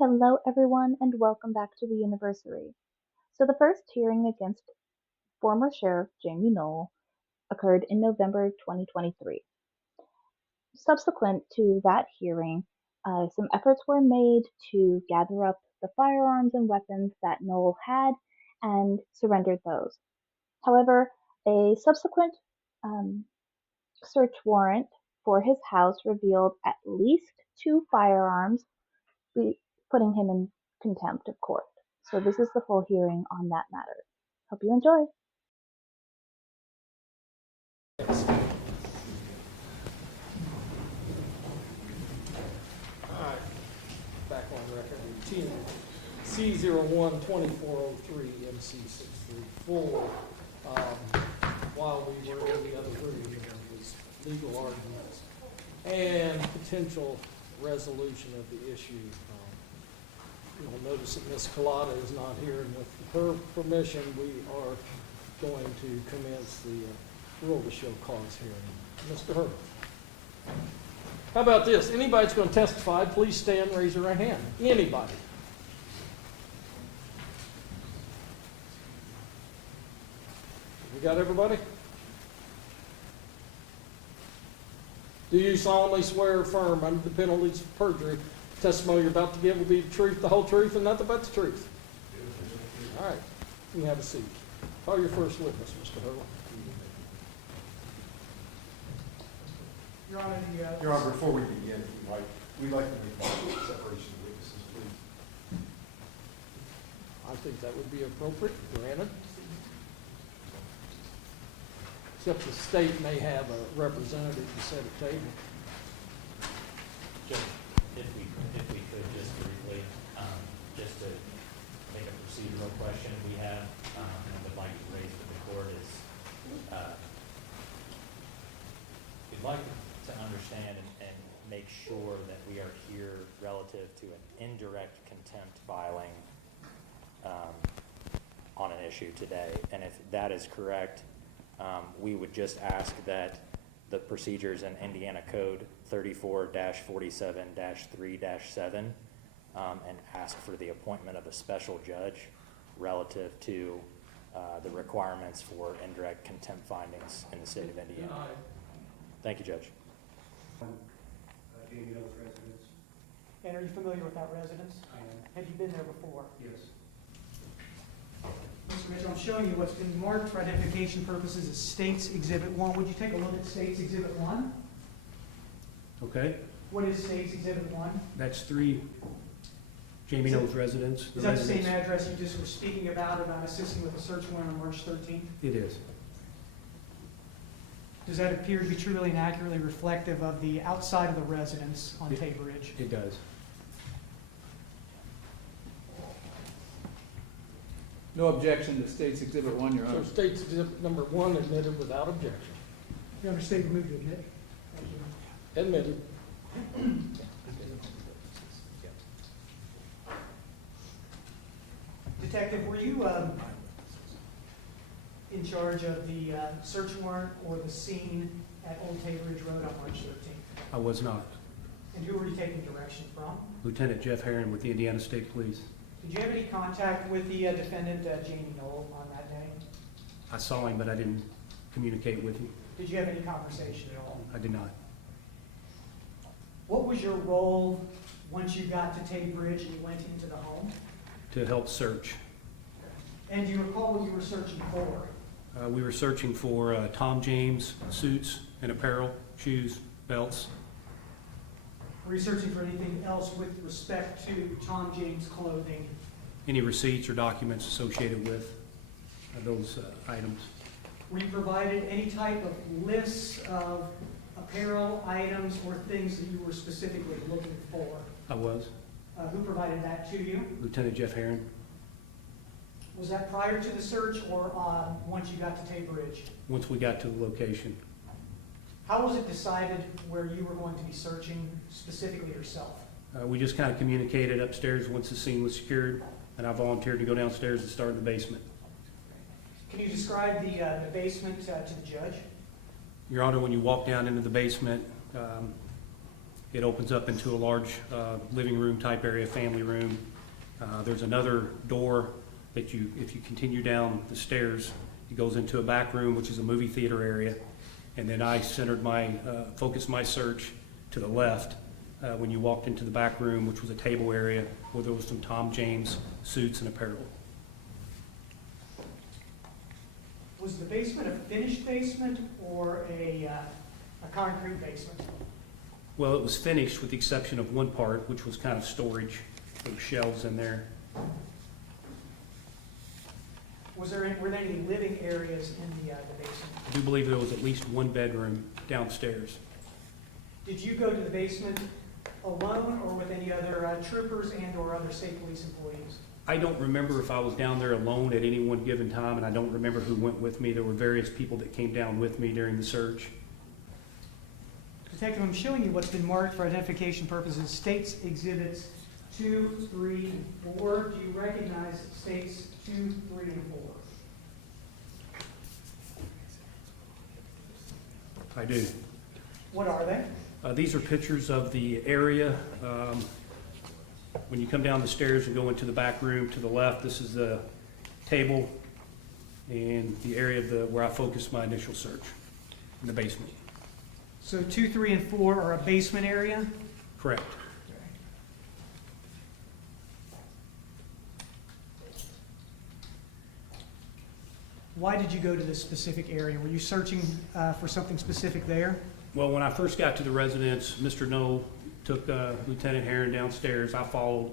Hello, everyone, and welcome back to the.universary. So, the first hearing against former Sheriff Jamey Noel occurred in November 2023. Subsequent to that hearing, some efforts were made to gather up the firearms and weapons that Noel had and surrendered those. However, a subsequent um, search warrant for his house revealed at least two firearms, putting him in contempt of court. So this is the full hearing on that matter. Hope you enjoy. All right, back on record, routine C01-2403 MC634. While we were in the other room, there was legal arguments and potential resolution of the issue. You'll notice that Ms. Collada is not here, and with her permission, we are going to commence the rule to show cause hearing. Mr. Hurd. How about this? Anybody that's going to testify, please stand, raise your right hand. Anybody. We got everybody? Do you solemnly swear or affirm under the penalties of perjury, testimony you're about to give will be the truth, the whole truth, and nothing but the truth? All right. You can have a seat. Call your first witness, Mr. Hurley. Your Honor, before we begin, we'd like to make a separation of witnesses, please. I think that would be appropriate, granted. Except the state may have a representative to set a table. Just, if we could just briefly, just to make a procedural question we have, and would like to raise with the court is, we'd like to understand and make sure that we are here relative to an indirect contempt filing on an issue today. And if that is correct, we would just ask that the procedures in Indiana Code 34-47-3-7 and ask for the appointment of a special judge relative to the requirements for indirect contempt findings in the state of Indiana. Thank you, Judge. Jamey Noel's residence. And are you familiar with that residence? I am. Have you been there before? Yes. Mr. Mitchell, I'm showing you what's been marked for identification purposes as State's Exhibit 1. Would you take a look at State's Exhibit 1? Okay, What is State's Exhibit 1? that's 3 Jamey Noel's residence. Is that the same address you just were speaking about assisting with a search warrant on March 13th? It is. Does that appear to be truly and accurately reflective of the outside of the residence on Tate Ridge? It does. No objection to State's Exhibit 1, Your So Honor. state's exhibit number 1 admitted without objection. You understand the move to admit? Admitted. Detective, were you in charge of the search warrant or the scene at Old Tate Ridge Road on March 13th? I was not. And who were you taking direction from? Lieutenant Jeff Herron with the Indiana State Police. Did you have any contact with the defendant, Jamey Noel, on that day? I saw him, but I didn't communicate with him. Did you have any conversation at all? I did not. What was your role once you got to Tate Bridge and you went into the home? To help search. And do you recall what you were searching for? We were searching for Tom James suits and apparel, shoes, belts. Were you searching for anything else with respect to Tom James clothing? Any receipts or documents associated with those items. Were you provided any type of lists of apparel items or things that you were specifically looking for? I was. Who provided that to you? Lieutenant Jeff Herron. Was that prior to the search or once you got to Tate Bridge? Once we got to the location. How was it decided where you were going to be searching specifically yourself? We just kind of communicated upstairs once the scene was secured, and I volunteered to go downstairs and start in the basement. Can you describe the basement to the judge? Your Honor, when you walk down into the basement, It opens up into a large living room type area, family room. There's another door that if you continue down the stairs, it goes into a back room, which is a movie theater area. And then I focused my search to the left when you walked into the back room, which was a table area where there was some Tom James suits and apparel. Was the basement a finished basement or a concrete basement? Well, it was finished with the exception of one part, which was kind of storage. There were shelves in there. Were there any living areas in the basement? I do believe there was at least one bedroom downstairs. Did you go to the basement alone or with any other troopers and or other state police employees? I don't remember if I was down there alone at any one given time, and I don't remember who went with me. There were various people that came down with me during the search. Detective, I'm showing you what's been marked for identification purposes, States Exhibits 2, 3, and 4. Do you recognize States 2, 3, and 4? I do. What are they? These are pictures of the area. When you come down the stairs and go into the back room to the left, this is the table and the area where I focused my initial search in the basement. So 2, 3, and 4 are a basement area? Correct. Why did you go to this specific area? Were you searching for something specific there? Well, when I first got to the residence, Mr. Noel took Lieutenant Herron downstairs. I followed,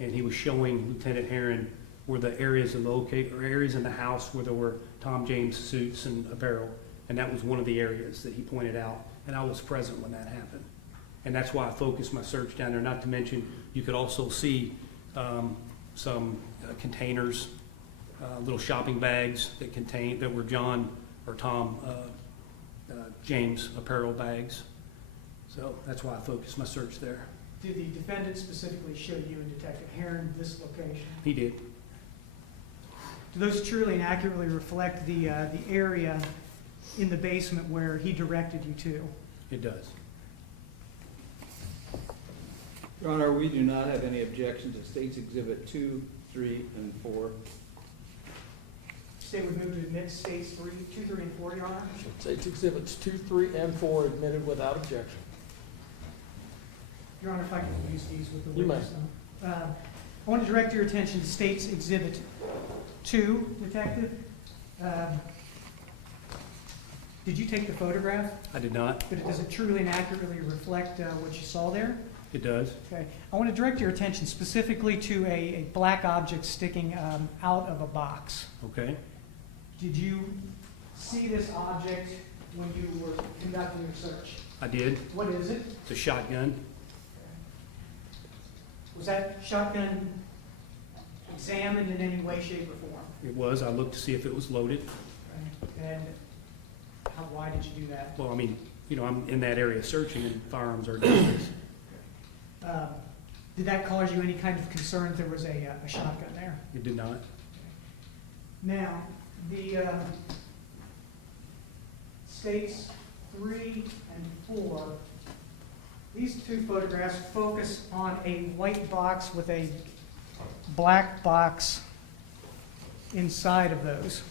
and he was showing Lieutenant Herron where the areas in the house where there were Tom James suits and apparel, and that was one of the areas that he pointed out, and I was present when that happened. And that's why I focused my search down there, not to mention you could also see some containers, little shopping bags that were John or Tom James apparel bags. So that's why I focused my search there. Did the defendant specifically show you and Detective Herron this location? He did. Do those truly and accurately reflect the area in the basement where he directed you to? It does. Your Honor, we do not have any objections to States Exhibit 2, 3, and 4. State would move to admit States 2, 3, and 4, Your Honor. States Exhibits 2, 3, and 4 admitted without objection. Your Honor, if I can use these with the You may. witness. I want to direct your attention to States Exhibit 2, Detective. Did you take the photograph? I did not. But does it truly and accurately reflect what you saw there? It does. Okay. I want to direct your attention specifically to a black object sticking out of a box. Okay. Did you see this object when you were conducting your search? I did. What is it? It's a shotgun. Was that shotgun examined in any way, shape, or form? It was. I looked to see if it was loaded. Right. And why did you do that? Well, I mean, I'm in that area searching, and firearms are dangerous. Did that cause you any kind of concern if there was a shotgun there? It did not. Now, the States 3 and 4, these two photographs focus on a white box with a black box inside of those.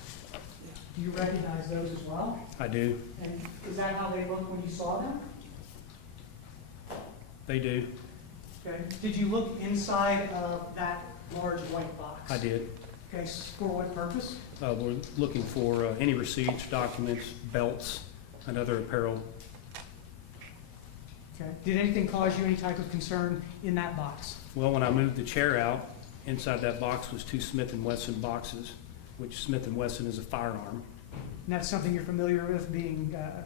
Do you recognize those as well? I do. And is that how they looked when you saw them? They do. Okay. Did you look inside of that large white box? I did. Okay, for what purpose? We're looking for any receipts, documents, belts, and other apparel. Okay. Did anything cause you any type of concern in that box? Well, when I moved the chair out, inside that box was 2 Smith & Wesson boxes, which Smith & Wesson is a firearm. And that's something you're familiar with, being a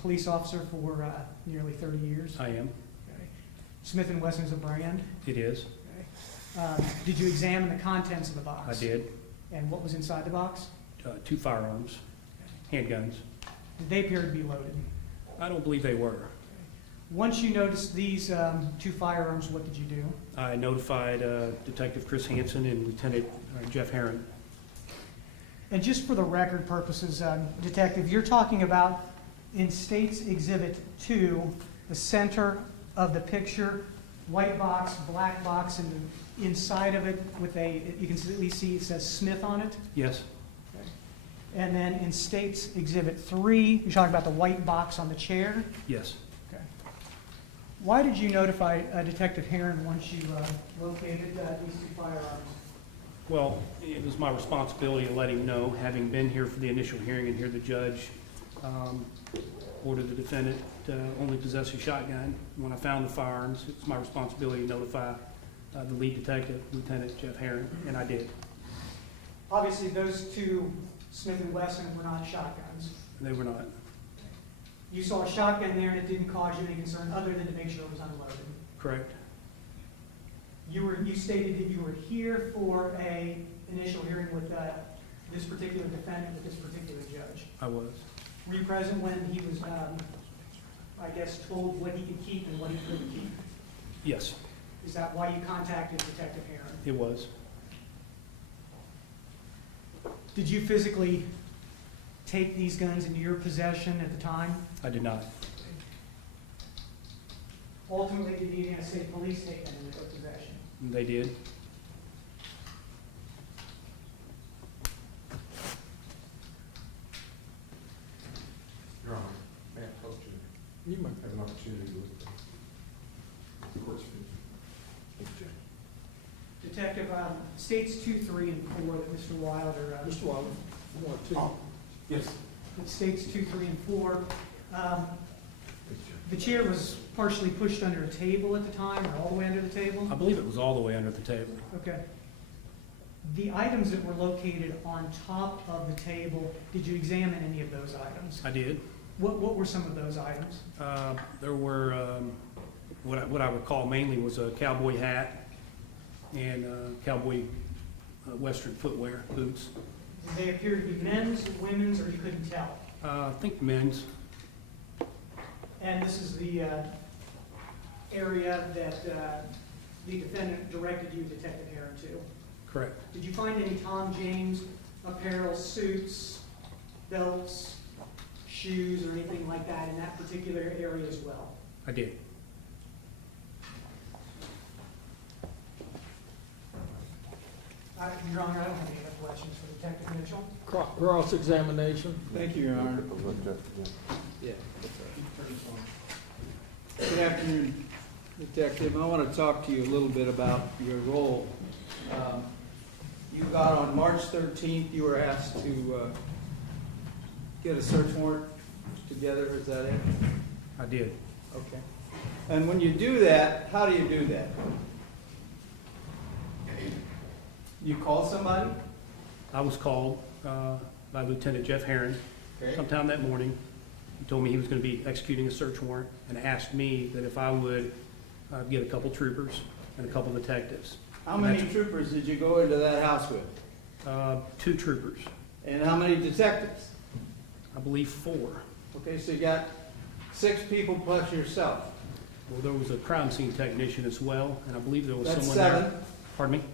police officer for nearly 30 years? I am. Okay. Smith & Wesson is a brand? It is. Okay. Did you examine the contents of the box? I did. And what was inside the box? 2 firearms, handguns. Did they appear to be loaded? I don't believe they were. Once you noticed these 2 firearms, what did you do? I notified Detective Chris Hansen and Lieutenant Jeff Herron. And just for the record purposes, Detective, you're talking about in States Exhibit 2, the center of the picture, white box, black box, and the inside of it with a, you can at least see it says Smith on it. Yes, And then in State's Exhibit 3, you're talking about the white box on the chair. yes. Okay. Why did you notify Detective Heron once you located these two firearms? Well, it was my responsibility to let him know, having been here for the initial hearing and hear the judge ordered the defendant to only possess a shotgun. When I found the firearms, it's my responsibility to notify the lead detective, Lieutenant Jeff Heron, and I did. Obviously, those two Smith & Wesson were not shotguns. They were not. You saw a shotgun there and it didn't cause you any concern other than to make sure it was unloaded. Correct. You stated that you were here for a initial hearing with this particular defendant, with this particular judge. I was. Were you present when he was, I guess, told what he could keep and what he couldn't keep? Yes, Is that why you contacted Detective Heron? it was. Did you physically take these guns into your possession at the time? I did not. Ultimately, did the Indiana State Police take them into their possession? They did. Your Honor, may I approach you? You might have an opportunity to look at the court's opinion. Detective, states 2, 3, and 4 that Mr. Wilder, Mr. Wilder, you want to? Yes. it states 2, 3, and 4. The chair was partially pushed under a table at the time, or all the way under the table? I believe it was all the way under the table. Okay. The items that were located on top of the table, did you examine any of those items? I did. What were some of those items? There were, what I recall mainly was a cowboy hat and cowboy western footwear, boots. Did they appear to be men's, women's, or you couldn't tell? I think men's. And this is the area that the defendant directed you, Detective Heron, to. Correct. Did you find any Tom James apparel, suits, belts, shoes, or anything like that in that particular area as well? I did. Your Honor, I don't have any other questions for Detective Mitchell. Cross-examination. Thank you, Your Honor. Yeah. Good afternoon, Detective. I want to talk to you a little bit about your role. You got on March 13th, you were asked to get a search warrant together, is that it? I did. Okay. And when you do that, how do you do that? You call somebody? I was called by Lieutenant Jeff Heron Okay. sometime that morning. He told me he was going to be executing a search warrant and asked me that if I would get a couple troopers and a couple detectives. How And many that's- troopers did you go into that house with? 2 troopers. And how many detectives? I believe 4. Okay, so you got 6 people plus yourself. Well, there was a crime scene technician as well, and I believe there was That's someone 7. there. Pardon me?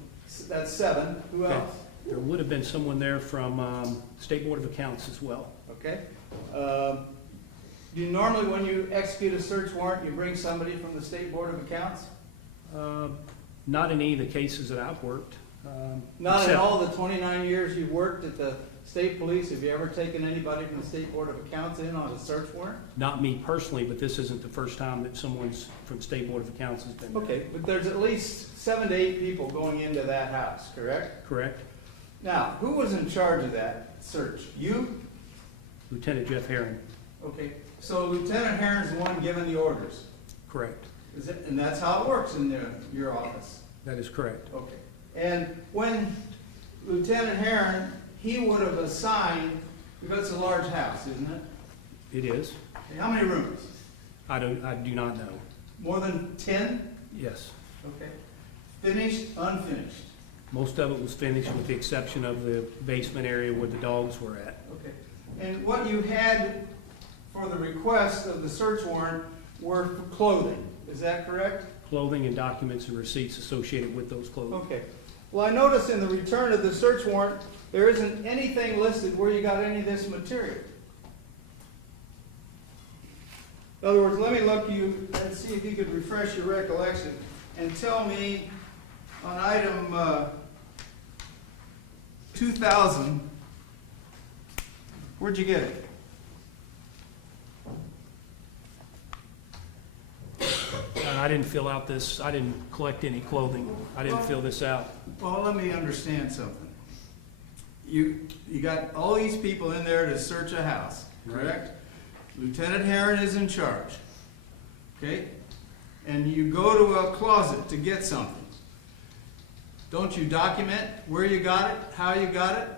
That's 7. Who Okay. else? There would have been someone there from State Board of Accounts as well. Okay. Do you normally, when you execute a search warrant, you bring somebody from the State Board of Accounts? Not in any of the cases that I've worked. Not in except- all the 29 years you've worked at the state police, have you ever taken anybody from the State Board of Accounts in on a search warrant? Not me personally, but this isn't the first time that someone's from State Board of Accounts has been there. Okay, but there's at least 7 to 8 people going into that house, correct? Correct? Now, who was in charge of that search? You? Lieutenant Jeff Heron. Okay, so Lieutenant Heron's the one giving the orders. Correct. Is it, and that's how it works in your office? That is correct. Okay. And when Lieutenant Heron, he would have assigned, because it's a large house, isn't it? It is. Okay, how many rooms? I do not know. More than 10? Yes. Okay. Finished, unfinished? Most of it was finished with the exception of the basement area where the dogs were at. Okay. And what you had for the request of the search warrant were for clothing, is that correct? Clothing and documents and receipts associated with those clothing. Okay. Well, I noticed in the return of the search warrant, there isn't anything listed where you got any of this material. In other words, let me look you and see if you could refresh your recollection and tell me on item 2000, where'd you get it? I didn't fill out this, I didn't collect any clothing. I didn't fill this out. Well, let me understand something. You got all these people in there to search a house, correct? Lieutenant Herron is in charge, okay? And you go to a closet to get something. Don't you document where you got it, how you got it?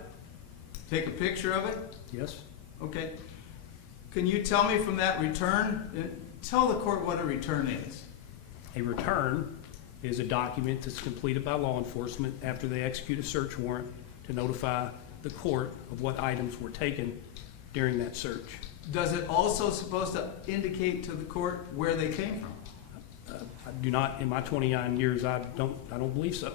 Take a picture of it? Yes? Okay. Can you tell me from that return, tell the court what a return is? A return is a document that's completed by law enforcement after they execute a search warrant to notify the court of what items were taken during that search. Does it also supposed to indicate to the court where they came from? I do not, in my 29 years, I don't believe so.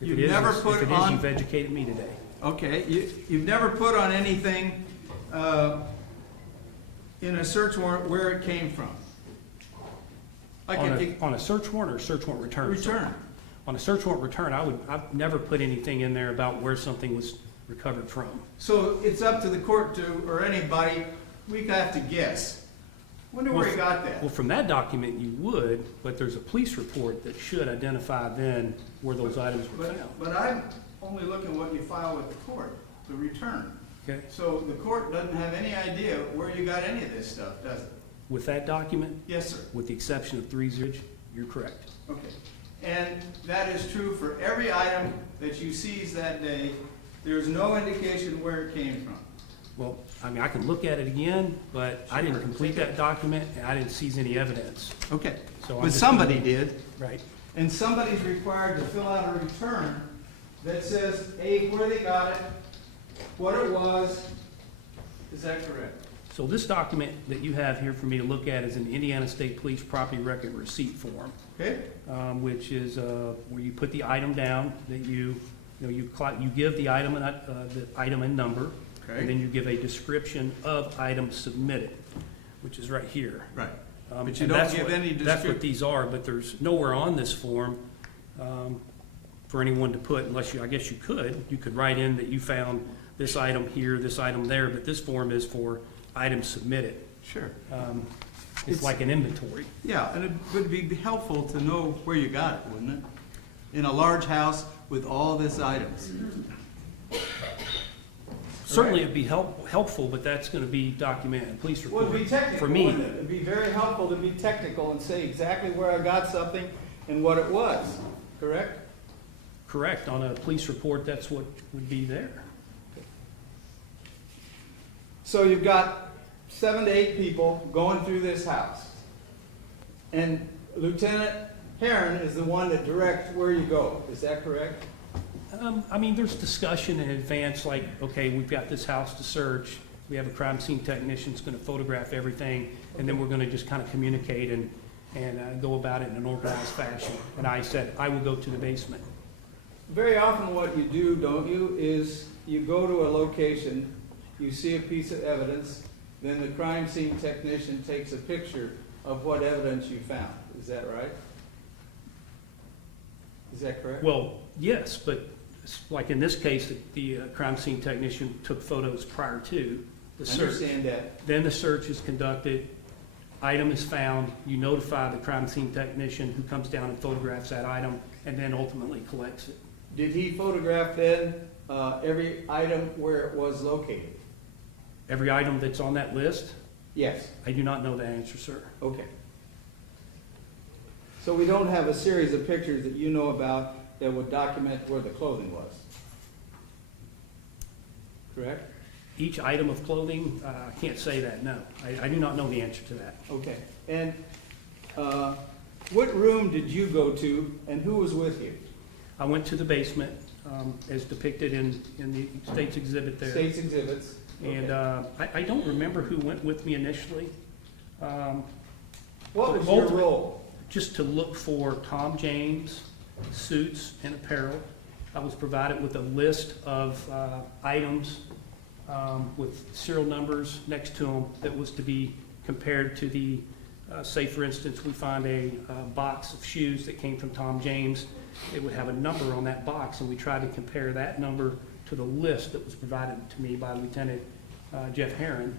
If You've it is, never put if it is, on- you've educated me today. Okay, you've never put on anything in a search warrant where it came from? On a search warrant or a search warrant return? Return. On a search warrant return, I've never put anything in there about where something was recovered from. So it's up to the court to, or anybody, we have to guess. Wonder where he got that. Well, from that document you would, but there's a police report that should identify then where those items were found. But I'm only looking at what you file with the court, the return. Okay? So the court doesn't have any idea where you got any of this stuff, does it? With that document, Yes, sir. with the exception of 3 Zidge, you're correct. Okay. And that is true for every item that you seize that day. There's no indication where it came from. Well, I mean, I can look at it again, but I didn't complete that document and I didn't seize any evidence. Okay. So I'm But just somebody gonna- did, Right. and somebody's required to fill out a return that says, A, where they got it, what it was. Is that correct? So this document that you have here for me to look at is an Indiana State Police Property Record Receipt Form, Okay? which is where you put the item down that you give the item and number, Okay. and then you give a description of items submitted, which is right here. Right. But But you don't give any That's what these are, but there's nowhere on this form for anyone to put, unless I guess you could write in that you found this item here, this item there, but this form is for items submitted. Sure. It's like an inventory. Yeah, and it would be helpful to know where you got it, wouldn't it? In a large house with all these items. Certainly it'd be helpful, but that's gonna be documented in a police Well, report. it'd be technical, For me, wouldn't it? It'd be very helpful to be technical and say exactly where I got something and what it was, correct? correct, on a police report, that's what would be there. So you've got 7 to 8 people going through this house. And Lieutenant Herron is the one that directs where you go, is that correct? I mean, there's discussion in advance, like, okay, we've got this house to search, we have a crime scene technician that's gonna photograph everything, and then we're gonna just kind of communicate and go about it in an organized fashion. And I said, I will go to the basement. Very often what you do, don't you, is you go to a location, you see a piece of evidence, then the crime scene technician takes a picture of what evidence you found. Is that right? Is that correct? Well, yes, but like in this case, the crime scene technician took photos prior to the I search. understand that. Then the search is conducted, item is found, you notify the crime scene technician who comes down and photographs that item, and then ultimately collects it. Did he photograph then every item where it was located? Every item that's on that list, Yes. I do not know the answer, sir. Okay. So we don't have a series of pictures that you know about that would document where the clothing was? Correct? Each item of clothing, I can't say that, no. I do not know the answer to that. Okay. And what room did you go to and who was with you? I went to the basement, as depicted in the state's exhibit there. State's exhibits. And I don't remember who went with me initially. What was your ultimate- role? Just to look for Tom James suits and apparel. I was provided with a list of items with serial numbers next to them that was to be compared to the Say, for instance, we find a box of shoes that came from Tom James. It would have a number on that box, and we tried to compare that number to the list that was provided to me by Lieutenant Jeff Herron.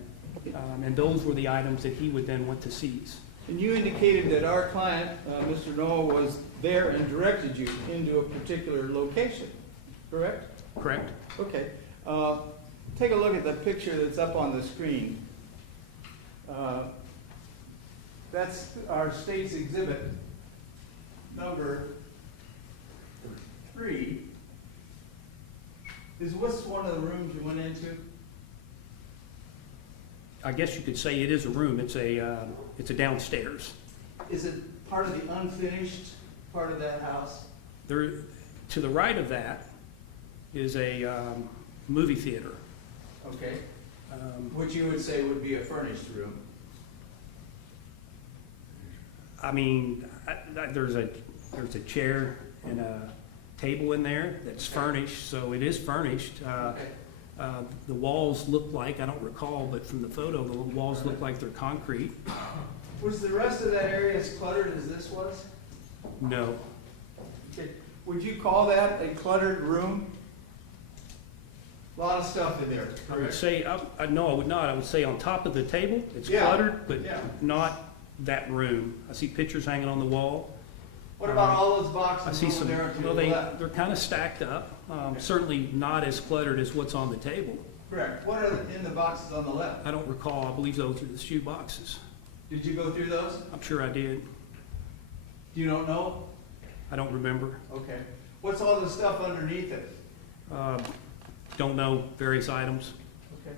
And those were the items that he would then want to seize. And you indicated that our client, Mr. Noel, was there and directed you into a particular location, correct? Correct? Okay. Take a look at the picture that's up on the screen. That's our state's exhibit number 3. Is this one of the rooms you went into? I guess you could say it is a room. It's a downstairs. Is it part of the unfinished part of that house? There, to the right of that is a movie theater. Okay. Which you would say would be a furnished room? I mean, there's a chair and a table in there that's furnished, so it is furnished. Okay. The walls look like, I don't recall, but from the photo, the walls look like they're concrete. Was the rest of that area as cluttered as this was? No, Okay. Would you call that a cluttered room? A lot of stuff in there, I would correct? say, no, I would not. I would say on top of the table, it's Yeah, cluttered, but yeah. not that room. I see pictures hanging on the wall. What about all those I boxes see over some, there to well, the left? they're kind of stacked up. Certainly not as cluttered as what's on the table. Correct. What are in the boxes on the left? I don't recall. I believe those are the shoe boxes. Did you go through those? I'm sure I did. You don't know? I don't remember. Okay. What's all the stuff underneath it? Don't know. Various items. Okay.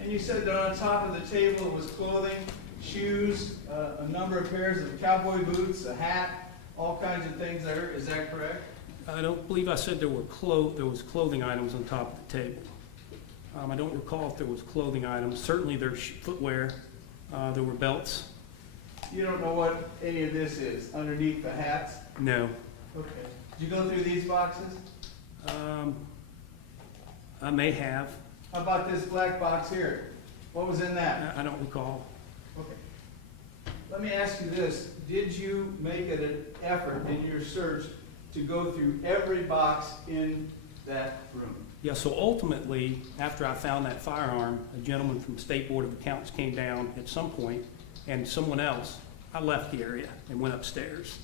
And you said that on top of the table it was clothing, shoes, a number of pairs of cowboy boots, a hat, all kinds of things there. Is that correct? I don't believe I said there was clothing items on top of the table. I don't recall if there was clothing items. Certainly there's footwear. There were belts. You don't know what any of this is underneath the hats? No. Okay. Did you go through these boxes? I may have. How about this black box here? What was in that? I don't recall. Okay. Let me ask you this. Did you make it an effort in your search to go through every box in that room? Yeah, so ultimately, after I found that firearm, a gentleman from State Board of Accounts came down at some point, and someone else, I left the area and went upstairs.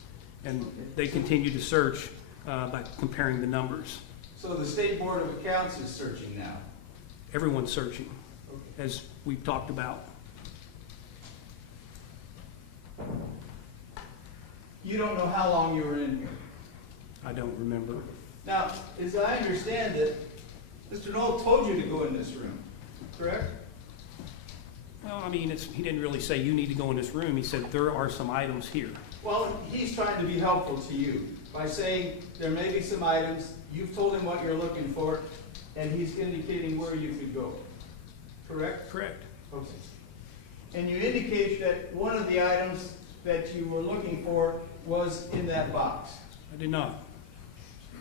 And they continued to search by comparing the numbers. So the State Board of Accounts is searching now? Everyone's searching, Okay. as we've talked about. You don't know how long you were in here? I don't remember. Now, as I understand it, Mr. Noel told you to go in this room, correct? Well, I mean, he didn't really say you need to go in this room. He said there are some items here. Well, he's trying to be helpful to you by saying there may be some items, you've told him what you're looking for, and he's indicating where you could go, correct? Correct. Okay. And you indicate that one of the items that you were looking for was in that box. I did not.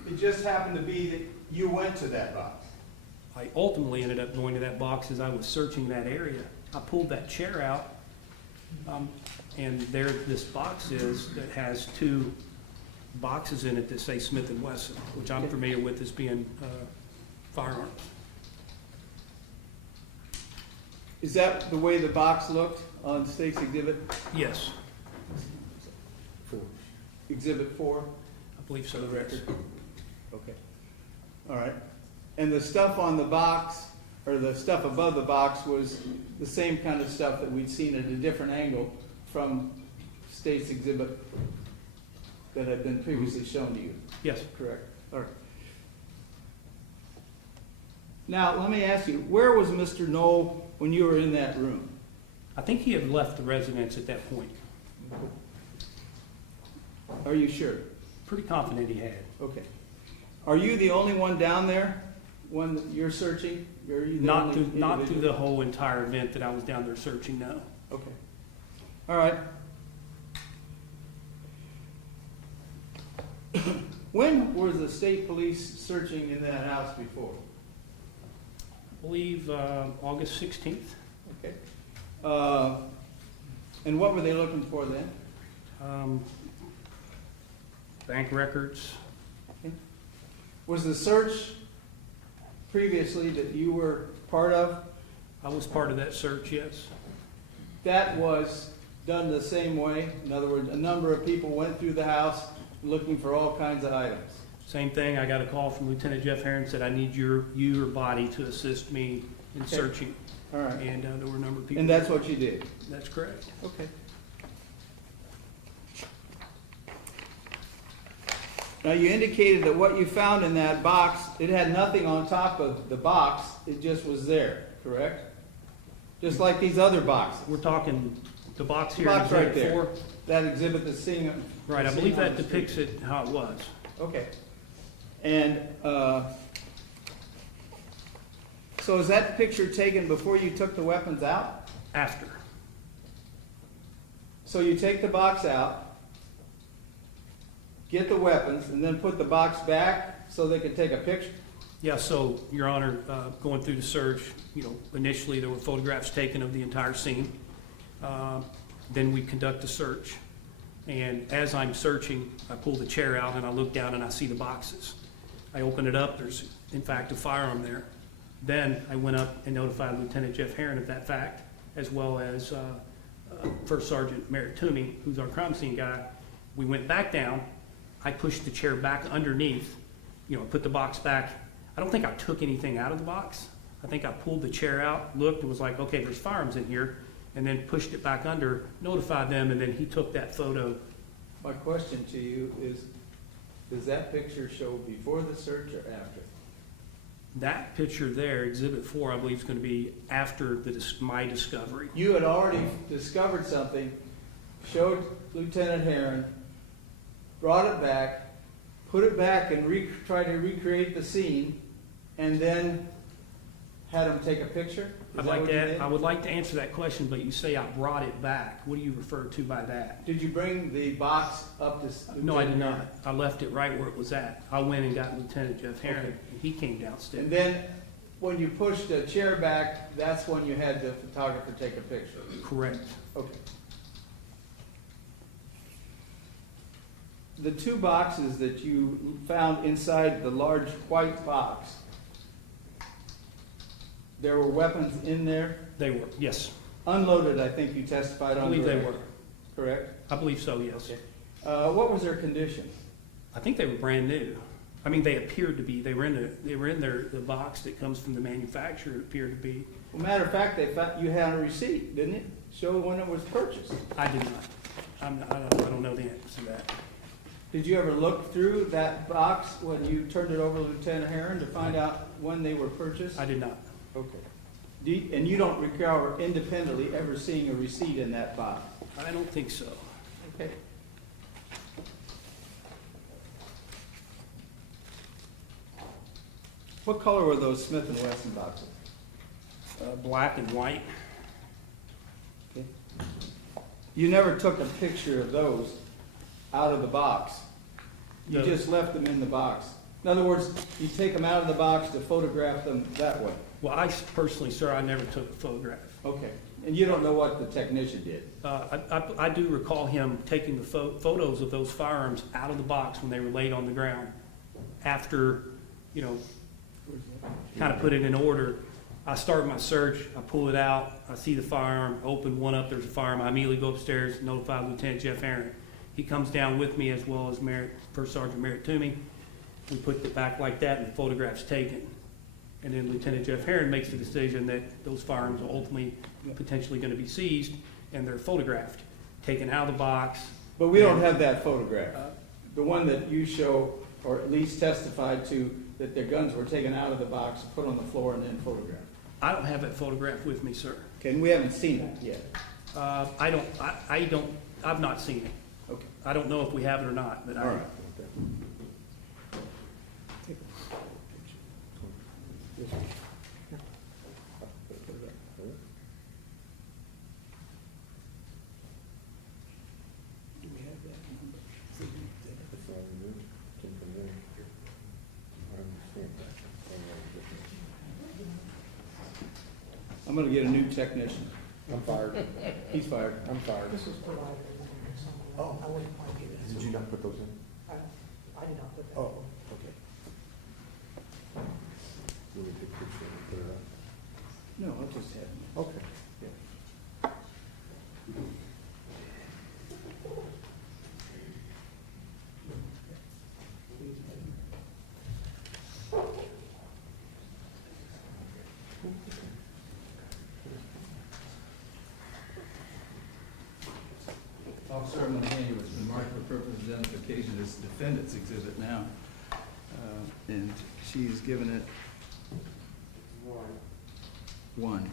It just happened to be that you went to that box. I ultimately ended up going to that box as I was searching that area. I pulled that chair out, and there this box is that has 2 boxes in it that say Smith & Wesson, which I'm familiar with as being firearms. Is that the way the box looked on State's exhibit? Yes, Exhibit 4? I believe so. For the record. Okay. All right. And the stuff on the box, or the stuff above the box, was the same kind of stuff that we'd seen at a different angle from State's exhibit that had been previously shown to you? Yes. Correct. All right. Now, let me ask you, where was Mr. Noel when you were in that room? I think he had left the residence at that point. Are you sure? Pretty confident he had. Okay. Are you the only one down there when you're searching? Are you the Not only through the individual? whole entire event that I was down there searching, no. Okay. All right. When was the state police searching in that house before? I believe August 16th. Okay. And what were they looking for then? Bank records. Was the search previously that you were part of, I was part of that search, yes. that was done the same way? In other words, a number of people went through the house looking for all kinds of items? Same thing, I got a call from Lieutenant Jeff Herron, said, I need your body to assist me in Okay. searching. All right. And there were a number of people. And that's what you did? That's correct. Okay. Now, you indicated that what you found in that box, it had nothing on top of the box, it just was there, correct? Just like these other boxes. We're talking the box The here in box right Exhibit there. 4. That exhibit that's seeing. Right, I believe that depicts it how it was. Okay. And, so is that picture taken before you took the weapons out? After. So you take the box out, get the weapons, and then put the box back so they can take a picture? Yeah, so, Your Honor, going through the search, initially there were photographs taken of the entire scene. Then we conduct the search. And as I'm searching, I pull the chair out and I look down and I see the boxes. I open it up, there's in fact a firearm there. Then I went up and notified Lieutenant Jeff Herron of that fact, as well as First Sergeant Merritt Toomey, who's our crime scene guy. We went back down, I pushed the chair back underneath, put the box back. I don't think I took anything out of the box. I think I pulled the chair out, looked, and was like, okay, there's firearms in here, and then pushed it back under, notified them, and then he took that photo. My question to you is, does that picture show before the search or after? That picture there, Exhibit 4, I believe is going to be after my discovery. You had already discovered something, showed Lieutenant Herron, brought it back, put it back and tried to recreate the scene, and then had him take a picture? Is that what you did? I would like to answer that question, but you say I brought it back. What do you refer to by that? Did you bring the box up to Lieutenant No, I did Herron? not. I left it right where it was at. I went and got Lieutenant Jeff Herron, Okay. and he came downstairs. And then, when you pushed the chair back, that's when you had the photographer take a picture? Correct. Okay. The two boxes that you found inside the large white box, there were weapons in there? They were, yes. Unloaded, I think you testified I on. believe they direct, were. Correct? I believe so, yes. What was their condition? I think they were brand new. I mean, they appeared to be. They were in the box that comes from the manufacturer. It appeared to be. Well, matter of fact, you had a receipt, didn't it? Show when it was purchased. I did not. I don't know the answer to that. Did you ever look through that box when you turned it over to Lieutenant Herron to find out when they were purchased? I did not. Okay. And you don't recall independently ever seeing a receipt in that box? I don't think so. Okay. What color were those Smith & Wesson boxes? Black and white. Okay. You never took a picture of those out of the box? You No. just left them in the box? In other words, you take them out of the box to photograph them that way? Well, I personally, sir, I never took a photograph. Okay. And you don't know what the technician did? I do recall him taking the photos of those firearms out of the box when they were laid on the ground. After, kind of put it in order. I start my search, I pull it out, I see the firearm, open one up, there's a firearm. I immediately go upstairs, notify Lieutenant Jeff Herron. He comes down with me as well as First Sergeant Merritt Toomey. We put it back like that and the photograph's taken. And then Lieutenant Jeff Herron makes the decision that those firearms are ultimately potentially going to be seized and they're photographed, taken out of the box. But we don't have that photograph. The one that you show, or at least testified to, that their guns were taken out of the box, put on the floor, and then photographed. I don't have that photograph with me, sir. Okay, and we haven't seen it yet. I've not seen it. Okay. I don't know if we have it or not, but All right. Do we have that number? I'm gonna get a new technician. I'm fired. He's fired. I'm fired. This was provided in some, Oh. I wouldn't want to do this. Did you not put those in? I did not put that. Oh, okay. Will we take a picture and put it up? No, I'll just have him. Okay, yeah. Officer Mulvaney was been marked for purpose of identification as defendant's exhibit now. And she's given it one.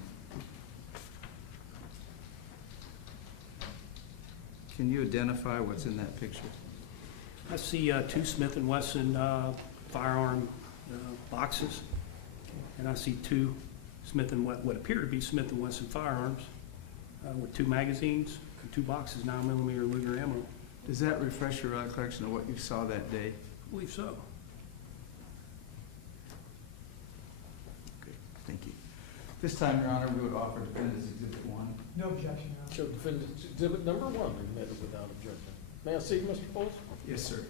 Can you identify what's in that picture? I see two Smith & Wesson firearm boxes, and I see two what appear to be Smith & Wesson firearms with two magazines and two boxes, 9mm Luger ammo. Does that refresh your recollection of what you saw that day? I believe so. Okay, thank you. This time, Your Honor, we would offer defendant's exhibit one. No objection, Your Honor. Show defendant's exhibit number 1 admitted without objection. May I see, Mr. Bowles? Yes, sir.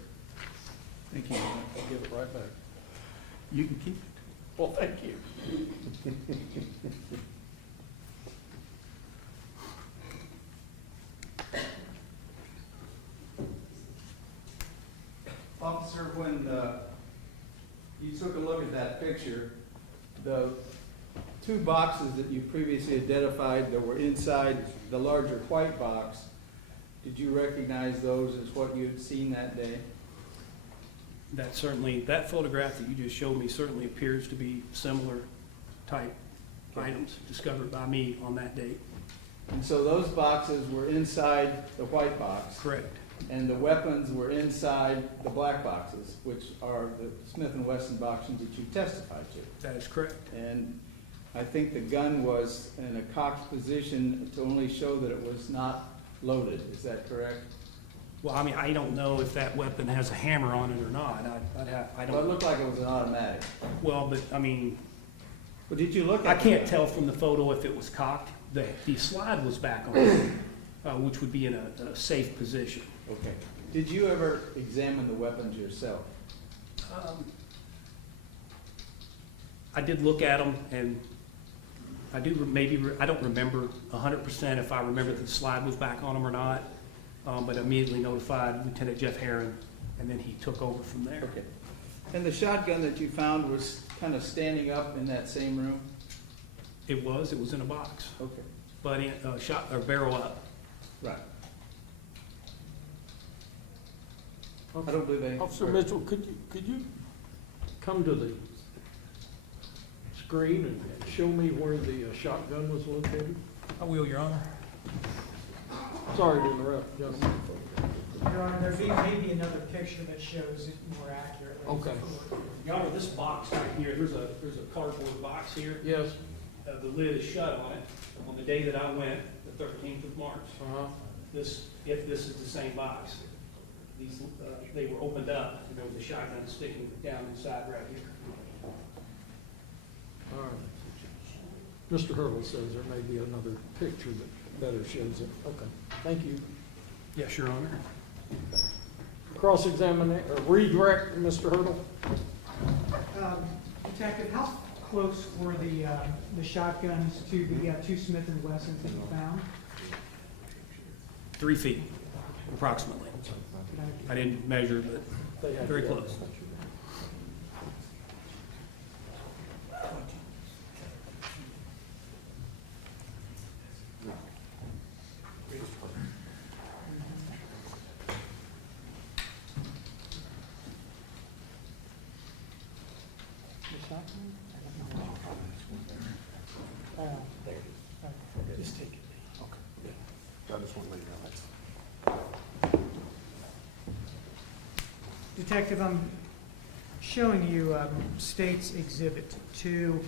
Thank you, Your Honor. I'll give it right back. You can keep it. Well, thank you. Officer, when you took a look at that picture, the two boxes that you previously identified that were inside the larger white box, did you recognize those as what you had seen that day? That photograph that you just showed me certainly appears to be similar type items discovered by me on that date. And so those boxes were inside the white box, Correct. and the weapons were inside the black boxes, which are the Smith & Wesson boxes that you testified to. That is correct. And I think the gun was in a cocked position to only show that it was not loaded. Is that correct? Well, I mean, I don't know if that weapon has a hammer on it or not. I Well, it don't, looked like it was an automatic. well, but I mean, But did you look at I the can't gun? tell from the photo if it was cocked. The slide was back on, which would be in a safe position. Okay. Did you ever examine the weapons yourself? I did look at them, and I don't remember 100% if I remember that the slide was back on them or not, but I immediately notified Lieutenant Jeff Herron, and then he took over from there. Okay. And the shotgun that you found was kind of standing up in that same room? It was in a box, Okay. but barrel up. Right. I don't believe they. Officer Mitchell, could you come to the screen and show me where the shotgun was located? I will, Your Honor. Sorry to interrupt, gentlemen. Your Honor, there may be another picture that shows it more accurately. Okay. Your Honor, this box right here, there's a cardboard box here. Yes. The lid is shut on it. On the day that I went, the 13th of March, if this is the same box, they were opened up, and there was a shotgun sticking down inside right here. All right. Mr. Hurley says there may be another picture that better shows it. Okay, thank you. Yes, Your Honor. Cross-examine, or redirect, Mr. Hurdle? Detective, how close were the shotguns to the two Smith & Wessons that you found? 3 feet, approximately. I didn't measure, but They had very to- close. The shotgun? Just take it. I just want to let you know that's. Detective, I'm showing you State's Exhibit 2.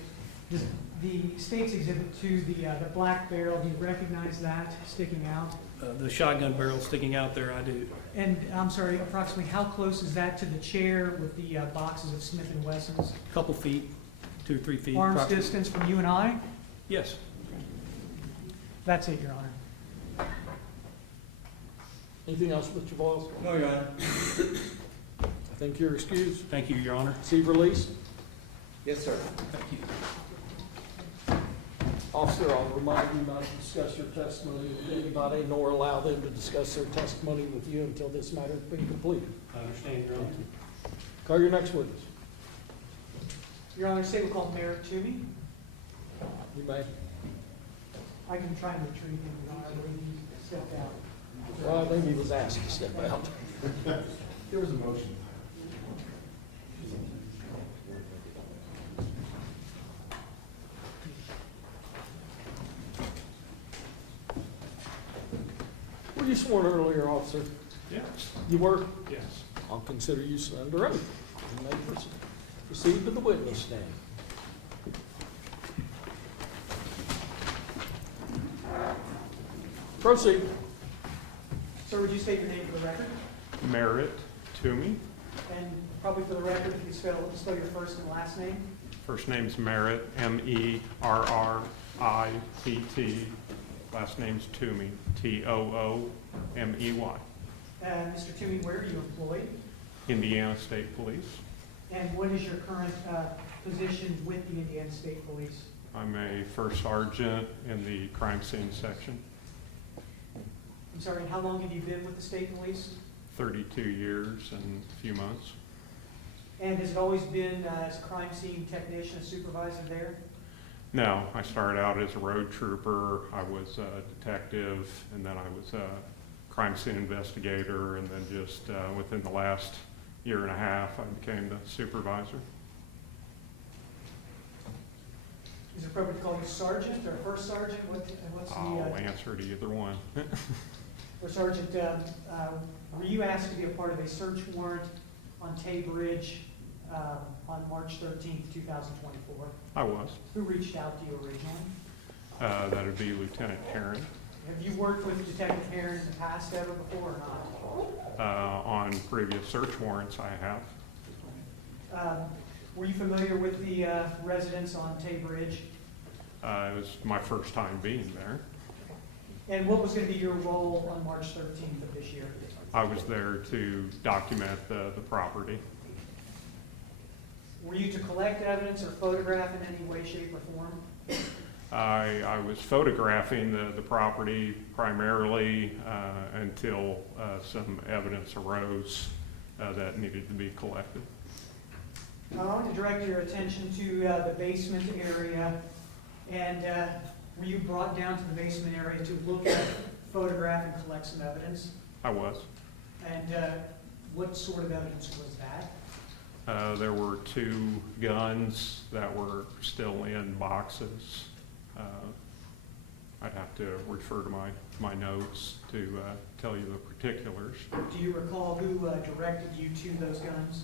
The State's Exhibit 2, the black barrel, do you recognize that sticking out? The shotgun barrel sticking out there, I do. And, I'm sorry, approximately how close is that to the chair with the boxes of Smith & Wessons? A couple feet, 2 or 3 feet. Arm's approximately. distance from you and I? Yes. That's it, Your Honor. Anything else, Mr. Boyle? No, Your Honor. I think you're excused. Thank you, Your Honor. Receive release. Yes, sir. Officer, I'll remind you not to discuss your testimony with anybody, nor allow them to discuss their testimony with you until this matter has been completed. I understand, Your Honor. Call your next witness. Your Honor, say we call Merritt Toomey. You may. I can try and retrieve him, Your Honor, I believe he stepped out. Well, I think he was asked to step out. There was a motion. Were you sworn earlier, officer? Yes. You were? Yes. I'll consider you under oath. You may proceed to the witness stand. Proceed. Sir, would you state your name for the record? Merritt Toomey. And probably for the record, if you spell your first and last name. First name's Merritt, Merritt. Last name's Toomey, Toomey. Mr. Toomey, where are you employed? Indiana State Police. And what is your current position with the Indiana State Police? I'm a first sergeant in the crime scene section, I'm sorry, how long have you been with the state police? 32 years and a few months. And has it always been as a crime scene technician, a supervisor there? No, I started out as a road trooper, I was a detective, and then I was a crime scene investigator, and then just within the last year and a half, I became the supervisor. Is it appropriate to call you sergeant or first sergeant? What's I'll the, answer to either one. or sergeant, were you asked to be a part of a search warrant on Tay Bridge on March 13th, 2024? I was. Who reached out to you originally? That would be Lieutenant Herron. Have you worked with Detective Herron in the past ever before or not? On previous search warrants, I have. Were you familiar with the residence on Tay Bridge? It was my first time being there. And what was going to be your role on March 13th of this year? I was there to document the property. Were you to collect evidence or photograph in any way, shape, or form? I was photographing the property primarily until some evidence arose that needed to be collected. I want to direct your attention to the basement area. And were you brought down to the basement area to look at, photograph, and collect some evidence? I was. And what sort of evidence was that? There were 2 guns that were still in boxes. I'd have to refer to my notes to tell you the particulars. Do you recall who directed you to those guns?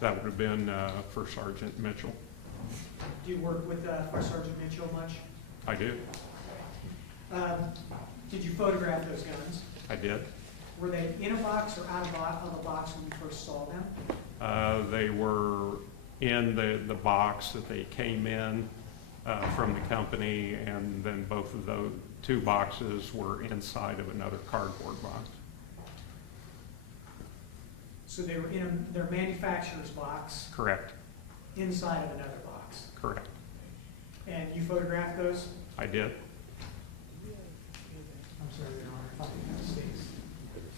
That would have been First Sergeant Mitchell. Do you work with First Sergeant Mitchell much? I do. Did you photograph those guns? I did. Were they in a box or out of a box when you first saw them? They were in the box that they came in from the company, and then both of those 2 boxes were inside of another cardboard box. So they were in their manufacturer's box Correct. inside of another box. Correct. And you photographed those? I did. I'm sorry, Your Honor, if I can have states